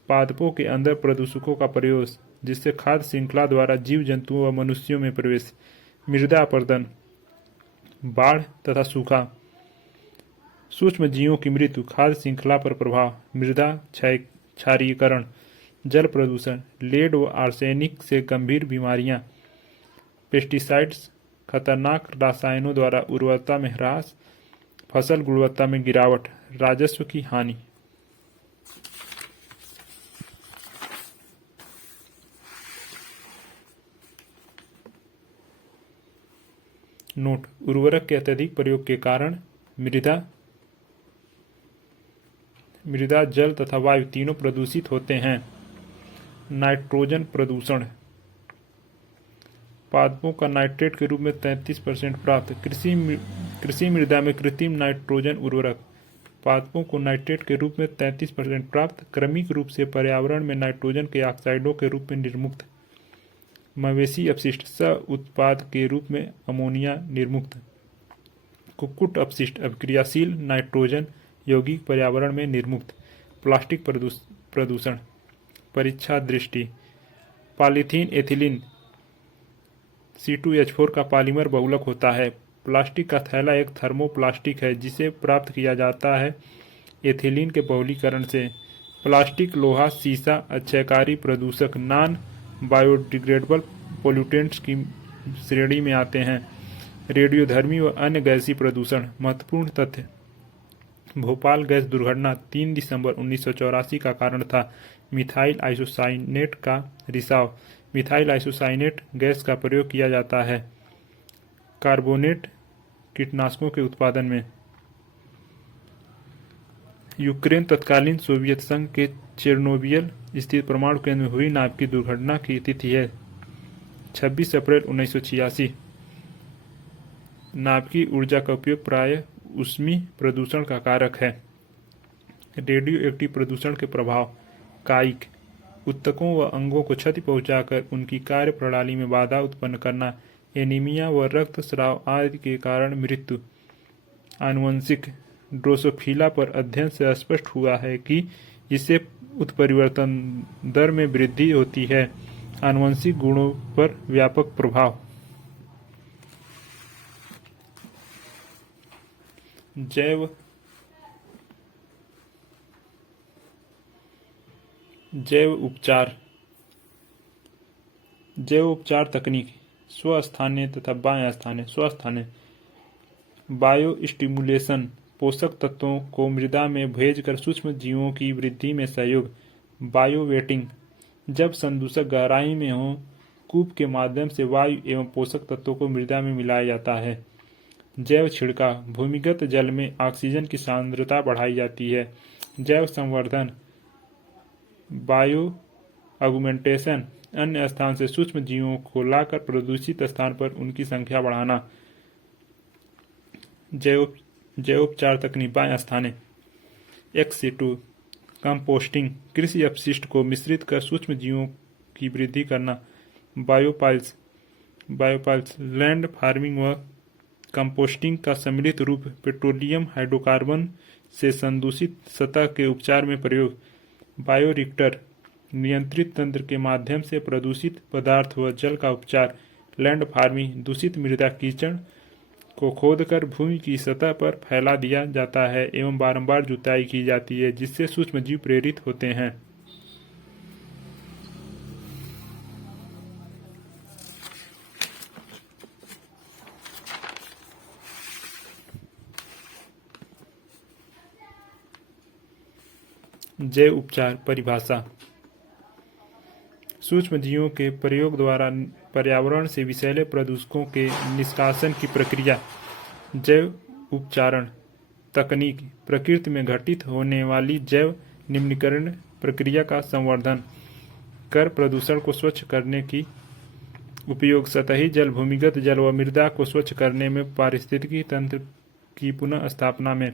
पादपों के अंदर प्रदूषकों का प्रवेश जिससे खाद्य श्रृंखला द्वारा जीव जंतुओं व मनुष्यों में प्रवेश, मृदा अपरदन, बाढ़ तथा सूखा, सूक्ष्म जीवों की मृत्यु, खाद्य श्रृंखला पर प्रभाव, मृदा क्षारीकरण, जल प्रदूषण, लेड व आर्सेनिक से गंभीर बीमारियां, पेस्टिसाइड्स, खतरनाक रसायनों द्वारा उर्वरता में ह्रास, फसल गुणवत्ता में गिरावट, राजस्व की हानि। नोट, उर्वरक के अत्यधिक प्रयोग के कारण मृदा, जल तथा वायु तीनों प्रदूषित होते हैं। नाइट्रोजन प्रदूषण, पादपों का नाइट्रेट के रूप में 33% प्राप्त, कृषि मृदा में कृत्रिम नाइट्रोजन उर्वरक, पादपों को नाइट्रेट के रूप में 33% प्राप्त, क्रमिक रूप से पर्यावरण में नाइट्रोजन के ऑक्साइडों के रूप में निर्मुक्त, मवेशी अपशिष्ट सह उत्पाद के रूप में अमोनिया निर्मुक्त, कुक्कुट अपशिष्ट अभिक्रियाशील नाइट्रोजन यौगिक पर्यावरण में निर्मुक्त। प्लास्टिक प्रदूषण, परीक्षा दृष्टि, पॉलीथीन एथिलीन C2H4 का पॉलीमर बहुलक होता है। प्लास्टिक का थैला एक थर्मोप्लास्टिक है जिसे प्राप्त किया जाता है एथिलीन के बहुलीकरण से। प्लास्टिक, लोहा, सीसा अक्षयकारी प्रदूषक नॉन बायोडिग्रेडेबल पोल्यूटेंट्स की श्रेणी में आते हैं। रेडियोधर्मी व अन्य गैसीय प्रदूषण। महत्वपूर्ण तथ्य, भोपाल गैस दुर्घटना 3 दिसंबर 1984 का कारण था मिथाइल आइसोसाइनेट का रिसाव। मिथाइल आइसोसाइनेट गैस का प्रयोग किया जाता है कार्बोनेट कीटनाशकों के उत्पादन में। यूक्रेन तत्कालीन सोवियत संघ के चेरनोबिल स्थित परमाणु केंद्र में हुई नाभिकीय दुर्घटना की तिथि है 26 अप्रैल 1986। नाभिकीय ऊर्जा का उपयोग प्रायः ऊष्मीय प्रदूषण का कारक है। रेडियो एक्टिव प्रदूषण के प्रभाव, कायिक, ऊतकों व अंगों को क्षति पहुंचाकर उनकी कार्य प्रणाली में बाधा उत्पन्न करना, एनीमिया व रक्तस्राव आदि के कारण मृत्यु। आनुवंशिक, ड्रोसोफिला पर अध्ययन से स्पष्ट हुआ है कि इससे उत्परिवर्तन दर में वृद्धि होती है। आनुवंशिक गुणों पर व्यापक प्रभाव। जैव उपचार तकनीक, स्वस्थानीय तथा बाह्य स्थानीय। स्वस्थानीय, बायो स्टिमुलेशन, पोषक तत्वों को मृदा में भेजकर सूक्ष्म जीवों की वृद्धि में सहयोग। बायोवेटिंग, जब संदूषक गहराई में हो, कूप के माध्यम से वायु एवं पोषक तत्वों को मृदा में मिलाया जाता है। जैव छिड़काव, भूमिगत जल में ऑक्सीजन की सांद्रता बढ़ाई जाती है। जैव संवर्धन, बायो ऑगमेंटेशन, अन्य स्थान से सूक्ष्म जीवों को लाकर प्रदूषित स्थान पर उनकी संख्या बढ़ाना। जैवोपचार तकनीक, बाएं स्थाने एक्स2 कंपोस्टिंग, कृषि अपशिष्ट को मिश्रित कर सूक्ष्म जीवों की वृद्धि करना। बायोपाइल्स, लैंड फार्मिंग व कंपोस्टिंग का सम्मिलित रूप, पेट्रोलियम हाइड्रोकार्बन से संदूषित सतह के उपचार में प्रयोग। बायोरिएक्टर, नियंत्रित तंत्र के माध्यम से प्रदूषित पदार्थ व जल का उपचार। लैंड फार्मिंग, दूषित मृदा कीचड़ को खोदकर भूमि की सतह पर फैला दिया जाता है एवं बारंबार जुताई की जाती है, जिससे सूक्ष्म जीव प्रेरित होते हैं। जैव उपचार परिभाषा, सूक्ष्म जीवों के प्रयोग द्वारा पर्यावरण से विषैले प्रदूषकों के निष्कासन की प्रक्रिया। जैव उपचारण तकनीक, प्रकृति में घटित होने वाली जैव निम्नीकरण प्रक्रिया का संवर्धन कर प्रदूषण को स्वच्छ करने की उपयोग। सतही जल, भूमिगत जल व मृदा को स्वच्छ करने में, पारिस्थितिकी तंत्र की पुनः स्थापना में।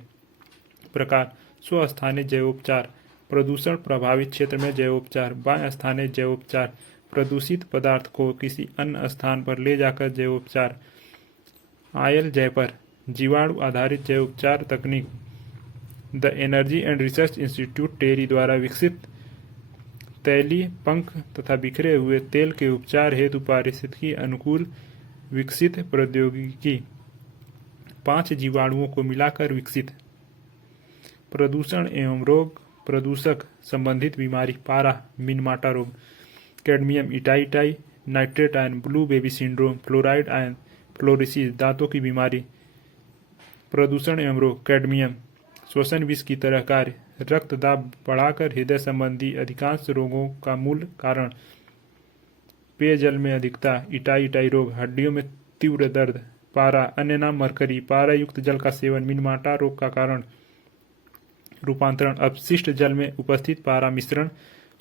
प्रकार, स्वस्थानीय जैवोपचार, प्रदूषण प्रभावित क्षेत्र में जैवोपचार। बाह्य स्थानीय जैवोपचार, प्रदूषित पदार्थ को किसी अन्य स्थान पर ले जाकर जैवोपचार। आयल जैपर, जीवाणु आधारित जैवोपचार तकनीक। The energy and research institute TERI द्वारा विकसित तैलीय, पंख तथा बिखरे हुए तेल के उपचार हेतु पारिस्थितिकी अनुकूल विकसित प्रौद्योगिकी। 5 जीवाणुओं को मिलाकर विकसित। प्रदूषण एवं रोग, प्रदूषक संबंधित बीमारी। पारा मिनमाटा रोग, cadmium itai itai, nitrate ion, blue baby syndrome, fluoride ion fluorosis, दांतों की बीमारी। प्रदूषण एवं रोग, कैडमियम श्वसन विष की तरह कार्य, रक्तदाब बढ़ाकर हृदय संबंधी अधिकांश रोगों का मूल कारण। पेयजल में अधिकता, इटाई रोग, हड्डियों में तीव्र दर्द। पारा, अन्य नाम मरकरी, पारा युक्त जल का सेवन मिनमाटा रोग का कारण। रूपांतरण, अपशिष्ट जल में उपस्थित पारा मिश्रण,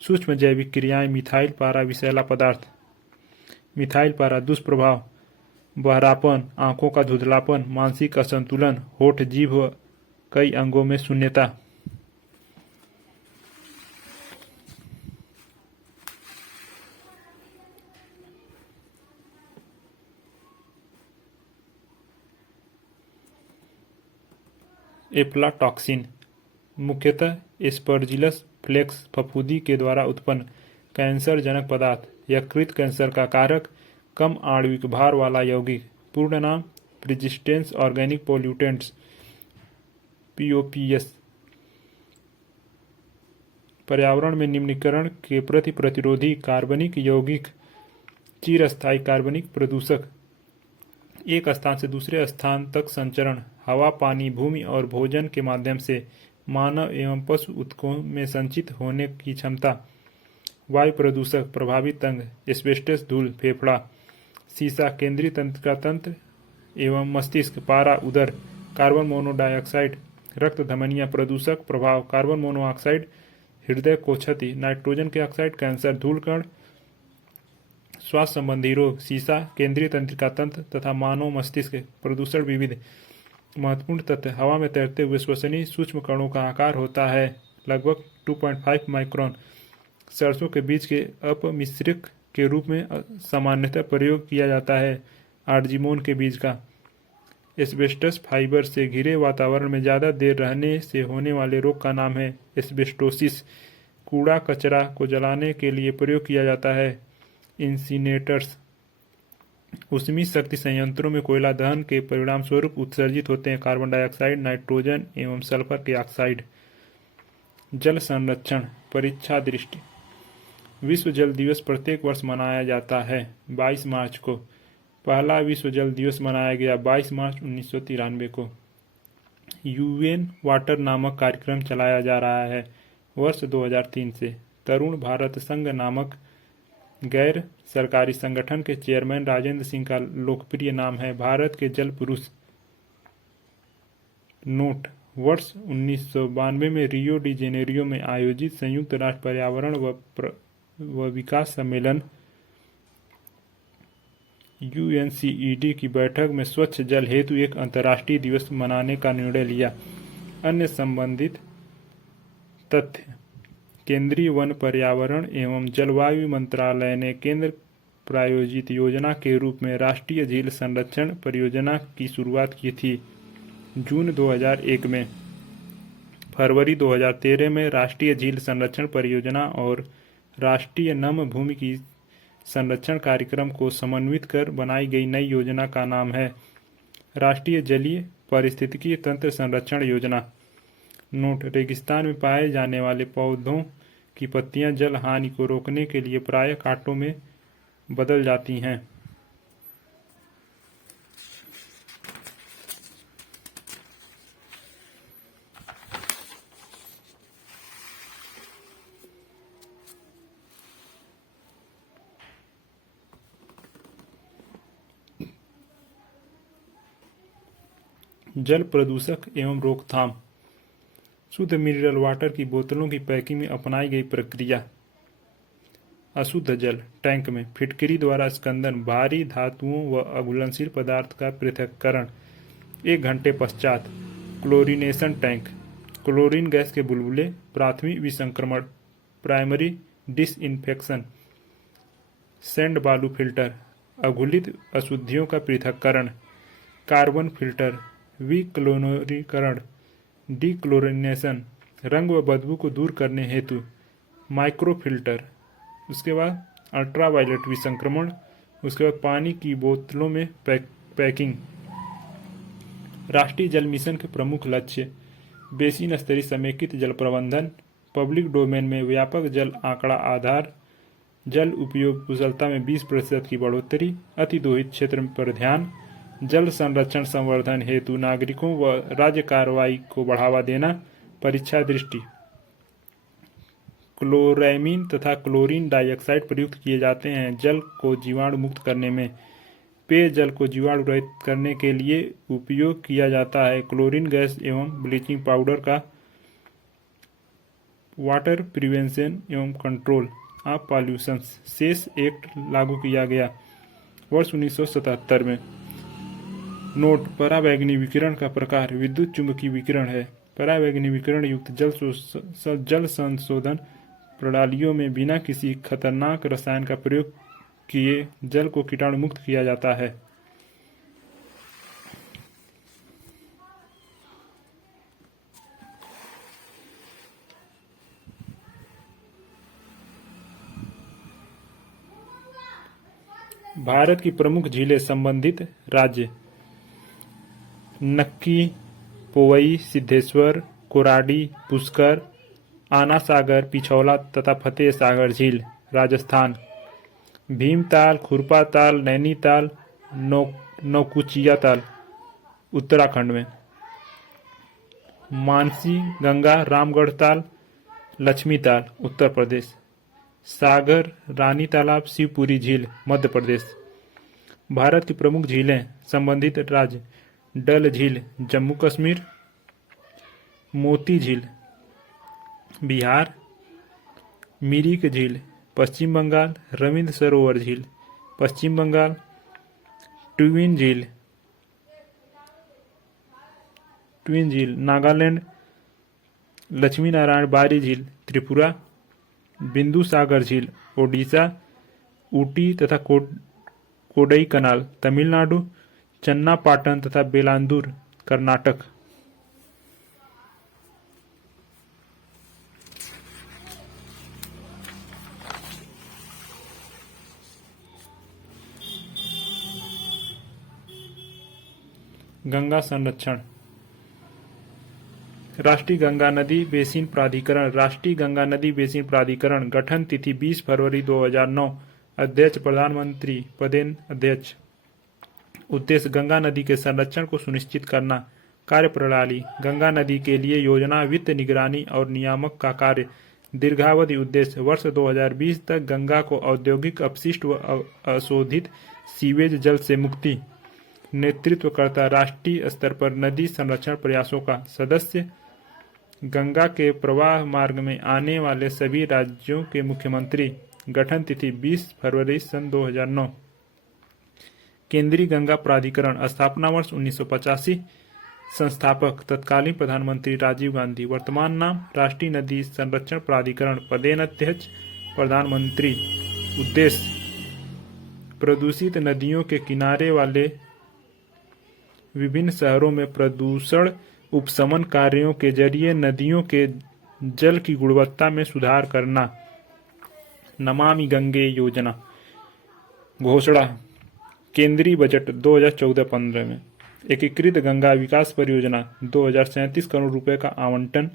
सूक्ष्म जैविक क्रियाएं। मिथाइल पारा विषैला पदार्थ। मिथाइल पारा दुष्प्रभाव, बहरापन, आंखों का धुंधलापन, मानसिक असंतुलन, होठ, जीभ व कई अंगों में शून्यता। एफ्लाटॉक्सिन, मुख्यतः एस्परजिलस फ्लेक्स फफूंदी के द्वारा उत्पन्न कैंसर जनक पदार्थ। यकृत कैंसर का कारक, कम आणविक भार वाला यौगिक। पूर्ण नाम, प्रिजिस्टेंस ऑर्गेनिक पोल्यूटेंट्स, POPS। पर्यावरण में निम्नीकरण के प्रति प्रतिरोधी कार्बनिक यौगिक, चिरस्थायी कार्बनिक प्रदूषक। एक स्थान से दूसरे स्थान तक संचरण, हवा, पानी, भूमि और भोजन के माध्यम से मानव एवं पशु ऊतकों में संचित होने की क्षमता। वायु प्रदूषक, प्रभावित अंग, एस्बेस्टस, धूल, फेफड़ा। सीसा, केंद्रीय तंत्रिका तंत्र एवं मस्तिष्क। पारा, उदर, कार्बन मोनोडाइऑक्साइड, रक्त धमनियां। प्रदूषक प्रभाव, कार्बन मोनोऑक्साइड, हृदय को क्षति, नाइट्रोजन के ऑक्साइड, कैंसर, धूलकण। स्वास्थ्य संबंधी रोग, सीसा, केंद्रीय तंत्रिका तंत्र तथा मानव मस्तिष्क। प्रदूषण विविध। महत्वपूर्ण तथ्य, हवा में तैरते हुए श्वसनीय सूक्ष्म कणों का आकार होता है लगभग 2.5 माइक्रोन। सरसों के बीज के अपमिश्रक के रूप में सामान्यतः प्रयोग किया जाता है आर्जिमोन के बीज का। एस्बेस्टस फाइबर से घिरे वातावरण में ज़्यादा देर रहने से होने वाले रोग का नाम है एस्बेस्टोसिस। कूड़ा कचरा को जलाने के लिए प्रयोग किया जाता है इंसिनेटर्स। ऊष्मीय शक्ति संयंत्रों में कोयला दहन के परिणाम स्वरूप उत्सर्जित होते हैं कार्बन डाइऑक्साइड, नाइट्रोजन एवं सल्फर के ऑक्साइड। जल संरक्षण परीक्षा दृष्टि। विश्व जल दिवस प्रत्येक वर्ष मनाया जाता है 22 मार्च को। पहला विश्व जल दिवस मनाया गया 22 मार्च 1993 को। यूएन वाटर नामक कार्यक्रम चलाया जा रहा है वर्ष 2003 से। तरुण भारत संघ नामक गैर सरकारी संगठन के चेयरमैन राजेंद्र सिंह का लोकप्रिय नाम है भारत के जल पुरुष। नोट: वर्ष 1992 में रियो डी जेनेरियो में आयोजित संयुक्त राष्ट्र पर्यावरण व विकास सम्मेलन यूएनसीईडी की बैठक में स्वच्छ जल हेतु एक अंतर्राष्ट्रीय दिवस मनाने का निर्णय लिया। अन्य संबंधित तथ्य: केंद्रीय वन, पर्यावरण एवं जलवायु मंत्रालय ने केंद्र प्रायोजित योजना के रूप में राष्ट्रीय झील संरक्षण परियोजना की शुरुआत की थी जून 2001 में। फरवरी 2013 में राष्ट्रीय झील संरक्षण परियोजना और राष्ट्रीय नम भूमि की संरक्षण कार्यक्रम को समन्वित कर बनाई गई नई योजना का नाम है राष्ट्रीय जलीय पारिस्थितिकी तंत्र संरक्षण योजना। नोट: रेगिस्तान में पाए जाने वाले पौधों की पत्तियां जल हानि को रोकने के लिए प्रायः कांटों में बदल जाती हैं। जल प्रदूषक एवं रोकथाम। शुद्ध मिनरल वाटर की बोतलों की पैकिंग में अपनाई गई प्रक्रिया। अशुद्ध जल टैंक में फिटकरी द्वारा स्कंदन, भारी धातुओं व अघुलनशील पदार्थ का पृथक्करण। 1 घंटे पश्चात क्लोरीनेशन टैंक। क्लोरीन गैस के बुलबुले, प्राथमिक विसंक्रमण, प्राइमरी डिसइंफेक्शन। सैंड बालू फिल्टर, अघुलित अशुद्धियों का पृथक्करण। कार्बन फिल्टर, विक्लोरीकरण, डीक्लोरिनेशन, रंग व बदबू को दूर करने हेतु। माइक्रो फिल्टर, उसके बाद अल्ट्रावायलेट विसंक्रमण, उसके बाद पानी की बोतलों में पैकिंग। राष्ट्रीय जल मिशन के प्रमुख लक्ष्य: बेसिन स्तरीय समेकित जल प्रबंधन, पब्लिक डोमेन में व्यापक जल आंकड़ा आधार, जल उपयोग कुशलता में 20% की बढ़ोतरी, अतिदोहित क्षेत्र पर ध्यान, जल संरक्षण संवर्धन हेतु नागरिकों व राज्य कार्रवाई को बढ़ावा देना। परीक्षा दृष्टि: क्लोरैमीन तथा क्लोरीन डाइऑक्साइड प्रयुक्त किए जाते हैं जल को जीवाणु मुक्त करने में। पेयजल को जीवाणु रहित करने के लिए उपयोग किया जाता है क्लोरीन गैस एवं ब्लीचिंग पाउडर का। वाटर प्रिवेंशन एवं control of pollutions cess act लागू किया गया वर्ष 1977 में। नोट: पराबैंगनी विकिरण का प्रकार विद्युत चुम्बकीय विकिरण है। पराबैंगनी विकिरण युक्त जल संशोधन प्रणालियों में बिना किसी खतरनाक रसायन का प्रयोग किए जल को कीटाणु मुक्त किया जाता है। भारत की प्रमुख झीलें। संबंधित राज्य: नक्की, पोवई, सिद्धेश्वर, कोराडी, पुष्कर, आना सागर, पिछौला तथा फतेह सागर झील। राजस्थान: भीमताल, खुरपा ताल, नैनीताल, नौकुचिया ताल। उत्तराखंड में मानसी, गंगा, रामगढ़ ताल, लक्ष्मी ताल। उत्तर प्रदेश: सागर, रानी तालाब, शिवपुरी झील। मध्य प्रदेश: भारत की प्रमुख झीलें। संबंधित राज्य: डल झील जम्मू कश्मीर, मोती झील बिहार, मिरिक झील पश्चिम बंगाल, रविंद्र सरोवर झील पश्चिम बंगाल, ट्विन झील नागालैंड, लक्ष्मी नारायण बारी झील त्रिपुरा, बिंदु सागर झील ओडिशा, ऊटी तथा कोडई कनाल तमिलनाडु, चन्नापाटन तथा बेलांदूर कर्नाटक। गंगा संरक्षण। राष्ट्रीय गंगा नदी बेसिन प्राधिकरण। राष्ट्रीय गंगा नदी बेसिन प्राधिकरण गठन तिथि 20 फरवरी 2009। अध्यक्ष प्रधानमंत्री पदेन अध्यक्ष। उद्देश्य: गंगा नदी के संरक्षण को सुनिश्चित करना। कार्यप्रणाली, गंगा नदी के लिए योजना, वित्त, निगरानी और नियामक का कार्य। दीर्घावधि उद्देश्य, वर्ष 2020 तक गंगा को औद्योगिक अपशिष्ट व अशोधित सीवेज जल से मुक्ति। नेतृत्वकर्ता, राष्ट्रीय स्तर पर नदी संरक्षण प्रयासों का सदस्य, गंगा के प्रवाह मार्ग में आने वाले सभी राज्यों के मुख्यमंत्री। गठन तिथि 20 फरवरी सन 2009। केंद्रीय गंगा प्राधिकरण, स्थापना वर्ष 1985। संस्थापक, तत्कालीन प्रधानमंत्री राजीव गांधी। वर्तमान नाम, राष्ट्रीय नदी संरक्षण प्राधिकरण। पदेनाध्यक्ष, प्रधानमंत्री। उद्देश्य, प्रदूषित नदियों के किनारे वाले विभिन्न शहरों में प्रदूषण उपशमन कार्यों के जरिए नदियों के जल की गुणवत्ता में सुधार करना। नमामि गंगे योजना। घोषणा, केंद्रीय बजट 2014-15 में एकीकृत गंगा विकास परियोजना 2037 करोड़ रुपए का आवंटन।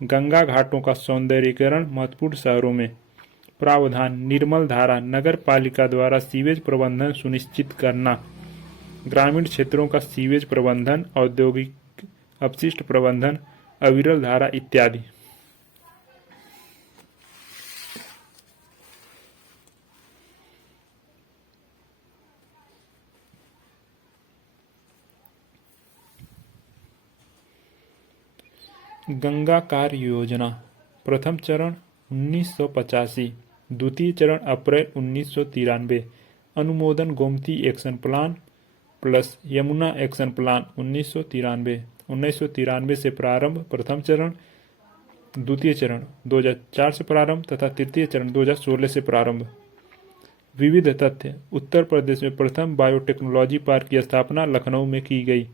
गंगा घाटों का सौंदर्यीकरण महत्वपूर्ण शहरों में। प्रावधान, निर्मल धारा नगर पालिका द्वारा सीवेज प्रबंधन सुनिश्चित करना। ग्रामीण क्षेत्रों का सीवेज प्रबंधन, औद्योगिक अपशिष्ट प्रबंधन, अविरल धारा इत्यादि। गंगा कार्य योजना, प्रथम चरण 1985, द्वितीय चरण अप्रैल 1993। अनुमोदन, Gomti action plan plus Yamuna action plan 1993। 1993 से प्रारंभ प्रथम चरण, द्वितीय चरण 2004 से प्रारंभ तथा तृतीय चरण 2016 से प्रारंभ। विविध तथ्य, उत्तर प्रदेश में प्रथम बायोटेक्नोलॉजी पार्क की स्थापना लखनऊ में की गई।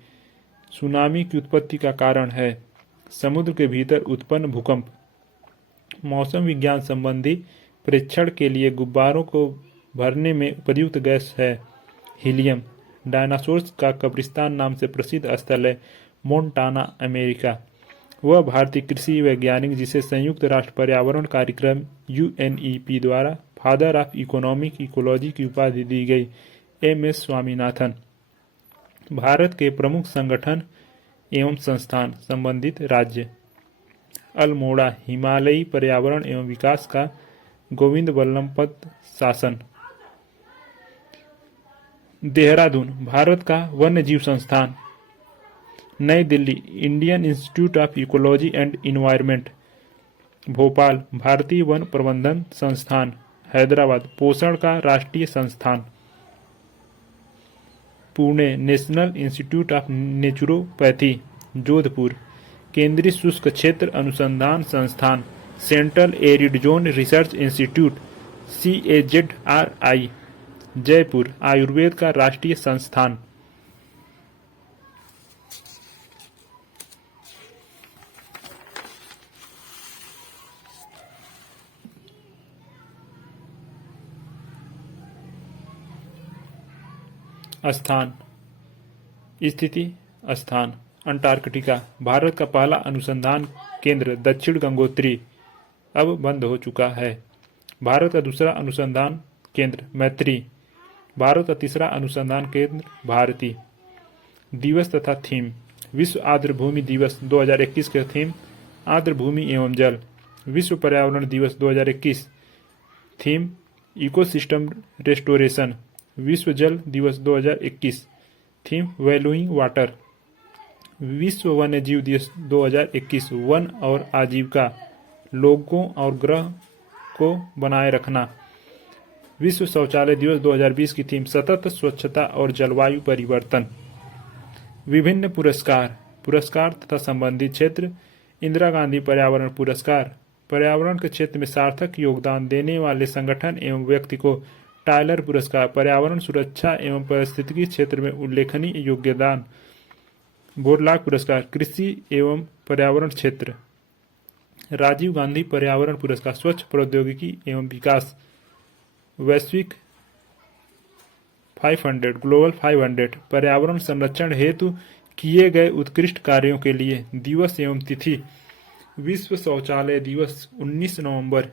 सुनामी की उत्पत्ति का कारण है समुद्र के भीतर उत्पन्न भूकंप। मौसम विज्ञान संबंधी परीक्षण के लिए गुब्बारों को भरने में उपयुक्त गैस है हीलियम। डायनासोर्स का कब्रिस्तान नाम से प्रसिद्ध स्थल है मोन्टाना, अमेरिका। वह भारतीय कृषि वैज्ञानिक जिसे संयुक्त राष्ट्र पर्यावरण कार्यक्रम UNEP द्वारा फादर ऑफ इकोनॉमिक इकोलॉजी की उपाधि दी गई, MS स्वामीनाथन। भारत के प्रमुख संगठन एवं संस्थान, संबंधित राज्य। अल्मोड़ा, हिमालयी पर्यावरण एवं विकास का गोविंद वल्लभ पंत शासन। देहरादून, भारत का वन्य जीव संस्थान। नई Delhi, Indian institute of ecology and environment. Bhopal, भारतीय वन प्रबंधन संस्थान। हैदराबाद, पोषण का राष्ट्रीय संस्थान। Pune, national institute of naturopathy. Jodhpur, केंद्रीय शुष्क क्षेत्र अनुसंधान संस्थान, central arid zone research institute CAZRI। Jaipur, Ayurveda का राष्ट्रीय संस्थान। स्थान, स्थिति, स्थान। अंटार्कटिका, भारत का पहला अनुसंधान केंद्र दक्षिण गंगोत्री अब बंद हो चुका है। भारत का दूसरा अनुसंधान केंद्र मैत्री। भारत का तीसरा अनुसंधान केंद्र भारती। दिवस तथा थीम, विश्व आर्द्र भूमि दिवस 2021 का थीम आर्द्र भूमि एवं जल। विश्व पर्यावरण दिवस 2021, थीम इकोसिस्टम रेस्टोरेशन। विश्व जल दिवस 2021, थीम वैल्यूइंग वाटर। विश्व वन्य जीव दिवस 2021, वन और आजीविका, लोगों और ग्रह को बनाए रखना। विश्व शौचालय दिवस 2020 की थीम सतत स्वच्छता और जलवायु परिवर्तन। विभिन्न पुरस्कार तथा संबंधित क्षेत्र। इंदिरा गांधी पर्यावरण पुरस्कार, पर्यावरण के क्षेत्र में सार्थक योगदान देने वाले संगठन एवं व्यक्ति को टायलर पुरस्कार, पर्यावरण सुरक्षा एवं पारिस्थितिकी क्षेत्र में उल्लेखनीय योगदान। बोरलाग पुरस्कार, कृषि एवं पर्यावरण क्षेत्र। राजीव गांधी पर्यावरण पुरस्कार, स्वच्छ प्रौद्योगिकी एवं विकास। वैश्विक 500, ग्लोबल 500, पर्यावरण संरक्षण हेतु किए गए उत्कृष्ट कार्यों के लिए दिवस एवं तिथि। विश्व शौचालय दिवस 19 नवंबर।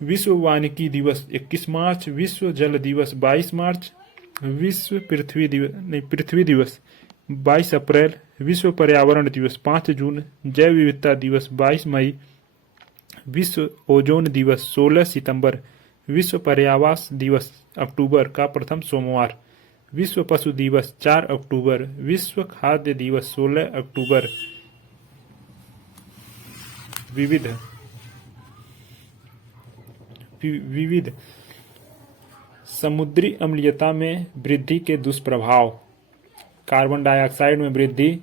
विश्व वानिकी दिवस 21 मार्च। विश्व जल दिवस 22 मार्च। विश्व पृथ्वी दिवस 22 अप्रैल विश्व पर्यावरण दिवस, 5 जून जैव विविधता दिवस, 22 मई विश्व ओजोन दिवस, 16 सितंबर विश्व पर्यावास दिवस, अक्टूबर का प्रथम सोमवार, विश्व पशु दिवस 4 अक्टूबर, विश्व खाद्य दिवस 16 अक्टूबर। विविध समुद्री अम्लीयता में वृद्धि के दुष्प्रभाव। कार्बन डाइऑक्साइड में वृद्धि,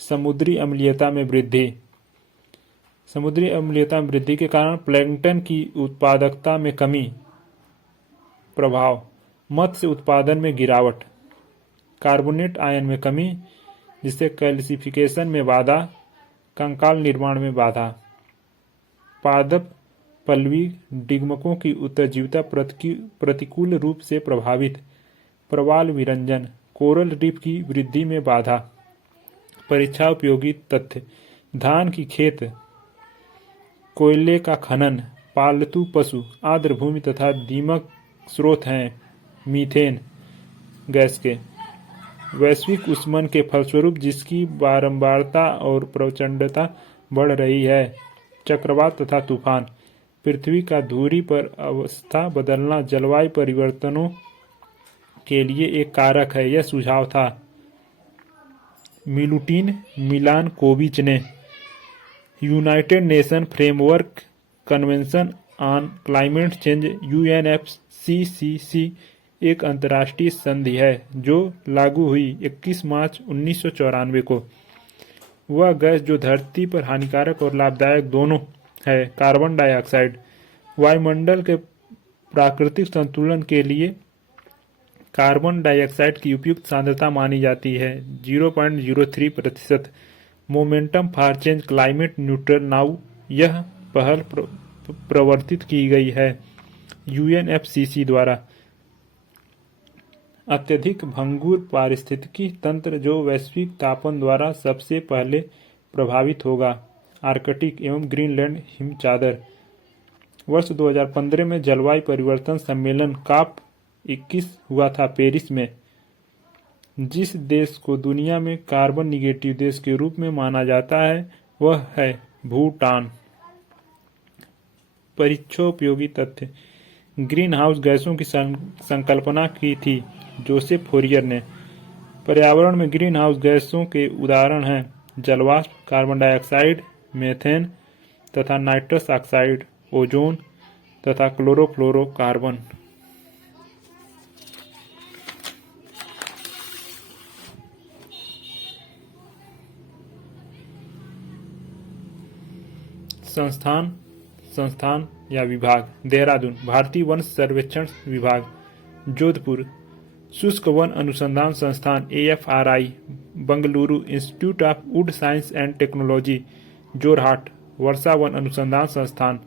समुद्री अम्लीयता में वृद्धि। समुद्री अम्लीयता में वृद्धि के कारण प्लैंकटन की उत्पादकता में कमी। प्रभाव, मत्स्य उत्पादन में गिरावट, कार्बोनेट आयन में कमी जिससे कैल्सिफिकेशन में बाधा, कंकाल निर्माण में बाधा। पादप पल्लवी डिगमकों की उत्तरजीविता प्रतिकूल रूप से प्रभावित। प्रवाल विरंजन, कोरल रीफ की वृद्धि में बाधा। परीक्षा उपयोगी तथ्य, धान की खेत, कोयले का खनन, पालतू पशु, आर्द्रभूमि तथा दीमक स्रोत हैं मीथेन गैस के। वैश्विक उष्मन के फलस्वरूप जिसकी बारंबारता और प्रचंडता बढ़ रही है। चक्रवात तथा तूफान, पृथ्वी का धुरी पर अवस्था बदलना जलवायु परिवर्तनों के लिए एक कारक है, यह सुझाव था मिलुटिन मिलानकोविच ने। United nation framework convention on climate change UNFCCC एक अंतर्राष्ट्रीय संधि है जो लागू हुई 21 मार्च 1994 को। वह गैस जो धरती पर हानिकारक और लाभदायक दोनों है। कार्बन डाइऑक्साइड वायुमंडल के प्राकृतिक संतुलन के लिए कार्बन डाइऑक्साइड की उपयुक्त सांद्रता मानी जाती है 0.03%। Momentum for change climate neutral now, यह पहल प्रवर्तित की गई है UNFCCC द्वारा। अत्यधिक भंगुर पारिस्थितिकी तंत्र जो वैश्विक तापन द्वारा सबसे पहले प्रभावित होगा। आर्कटिक एवं ग्रीनलैंड हिमचादर। वर्ष 2015 में जलवायु परिवर्तन सम्मेलन COP21 हुआ था पेरिस में। जिस देश को दुनिया में कार्बन निगेटिव देश के रूप में माना जाता है वह है भूटान। परीक्षोपयोगी तथ्य, ग्रीन हाउस गैसों की संकल्पना की थी जोसेफ फोरियर ने। पर्यावरण में ग्रीन हाउस गैसों के उदाहरण हैं जलवाष्प, कार्बन डाइऑक्साइड, मीथेन तथा नाइट्रस ऑक्साइड, ओजोन तथा क्लोरोफ्लोरोकार्बन। संस्थान या विभाग। देहरादून भारतीय वन सर्वेक्षण विभाग। जोधपुर शुष्क वन अनुसंधान संस्थान AFRI। Bengaluru institute of would science and technology. Jorhat Varsha one अनुसंधान संस्थान।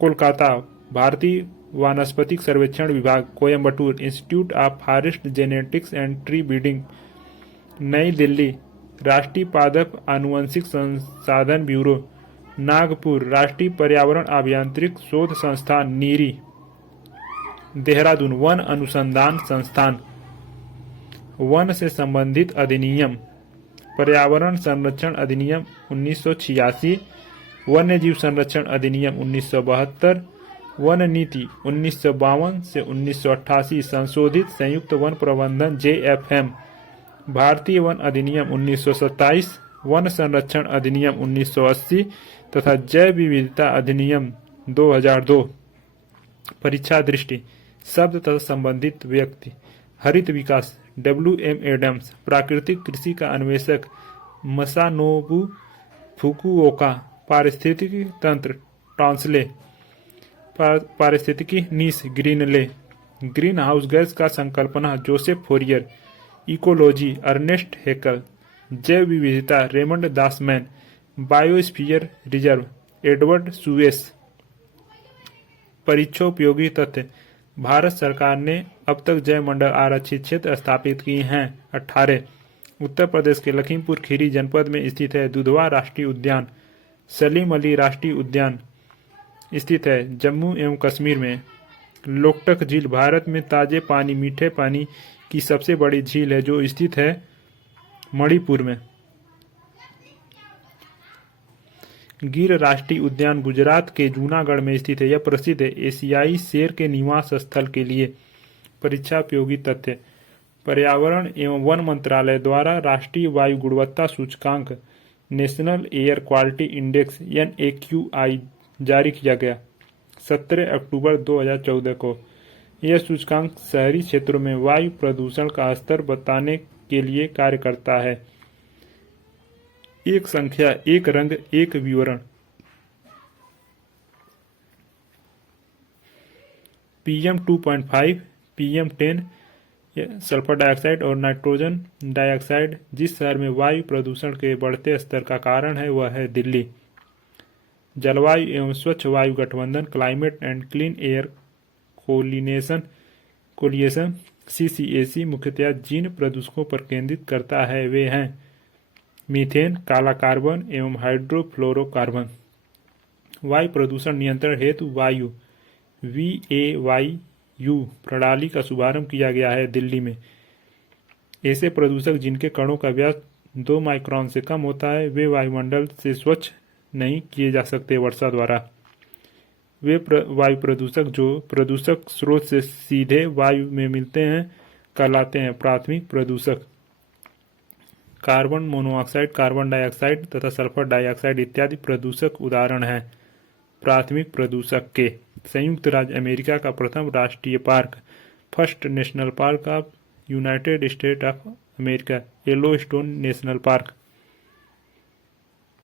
कोलकाता भारतीय वानस्पतिक सर्वेक्षण विभाग। Coimbatore institute of forest genetics and tree breeding. नई दिल्ली राष्ट्रीय पादप आनुवंशिक संसाधन ब्यूरो। नागपुर राष्ट्रीय पर्यावरण अभियांत्रिक शोध संस्थान नीरी। देहरादून वन अनुसंधान संस्थान। वन से संबंधित अधिनियम, पर्यावरण संरक्षण अधिनियम 1986, वन्यजीव संरक्षण अधिनियम 1972, वन नीति 1952 से 1988, संशोधित संयुक्त वन प्रबंधन JFM, भारतीय वन अधिनियम 1927, वन संरक्षण अधिनियम 1980 तथा जैव विविधता अधिनियम 2002। परीक्षा दृष्टि, शब्द तथा संबंधित व्यक्ति। हरित विकास WM एडम्स। प्राकृतिक कृषि का अन्वेषक मसानोबु फुकुओका। पारिस्थितिकी तंत्र टॉन्सले। पारिस्थितिकी niche Grinnell. Greenhouse gas का संकल्पना Joseph Fourier. Ecology Ernest Haeckel. जैव विविधता Raymond Dasmann. Biosphere reserve Edward Suess. परीक्षोपयोगी तथ्य, भारत सरकार ने अब तक जैव मंडल आरक्षित क्षेत्र स्थापित किए हैं 18। उत्तर प्रदेश के लखीमपुर खीरी जनपद में स्थित है दुधवा राष्ट्रीय उद्यान। सलीम अली राष्ट्रीय उद्यान स्थित है जम्मू एवं कश्मीर में। लोकटक झील भारत में ताजे पानी मीठे पानी की सबसे बड़ी झील है जो स्थित है मणिपुर में। गिर राष्ट्रीय उद्यान गुजरात के जूनागढ़ में स्थित है। यह प्रसिद्ध है एशियाई शेर के निवास स्थल के लिए। परीक्षा उपयोगी तथ्य। पर्यावरण एवं वन मंत्रालय द्वारा राष्ट्रीय वायु गुणवत्ता सूचकांक national air quality index NAQI जारी किया गया 17 अक्टूबर 2014 को। यह सूचकांक शहरी क्षेत्रों में वायु प्रदूषण का स्तर बताने के लिए कार्य करता है। एक संख्या, एक रंग, एक विवरण। PM2.5, PM10 सल्फर डाइऑक्साइड और नाइट्रोजन डाइऑक्साइड जिस शहर में वायु प्रदूषण के बढ़ते स्तर का कारण है वह है दिल्ली। जलवायु एवं स्वच्छ वायु गठबंधन climate and clean air coalition CCAC मुख्यतः जिन प्रदूषकों पर केंद्रित करता है वे हैं मीथेन, काला कार्बन एवं हाइड्रोफ्लोरोकार्बन। वायु प्रदूषण नियंत्रण हेतु वायु VAYU प्रणाली का शुभारंभ किया गया है दिल्ली में। ऐसे प्रदूषक जिनके कणों का व्यास 2 माइक्रोन से कम होता है वे वायुमंडल से स्वच्छ नहीं किए जा सकते वर्षा द्वारा। वे वायु प्रदूषक जो प्रदूषक स्रोत से सीधे वायु में मिलते हैं कहलाते हैं प्राथमिक प्रदूषक। कार्बन मोनोऑक्साइड, कार्बन डाइऑक्साइड तथा सल्फर डाइऑक्साइड इत्यादि प्रदूषक उदाहरण हैं प्राथमिक प्रदूषक के। संयुक्त राज्य अमेरिका का प्रथम राष्ट्रीय park, first national park of United state of America, Yellowstone national park.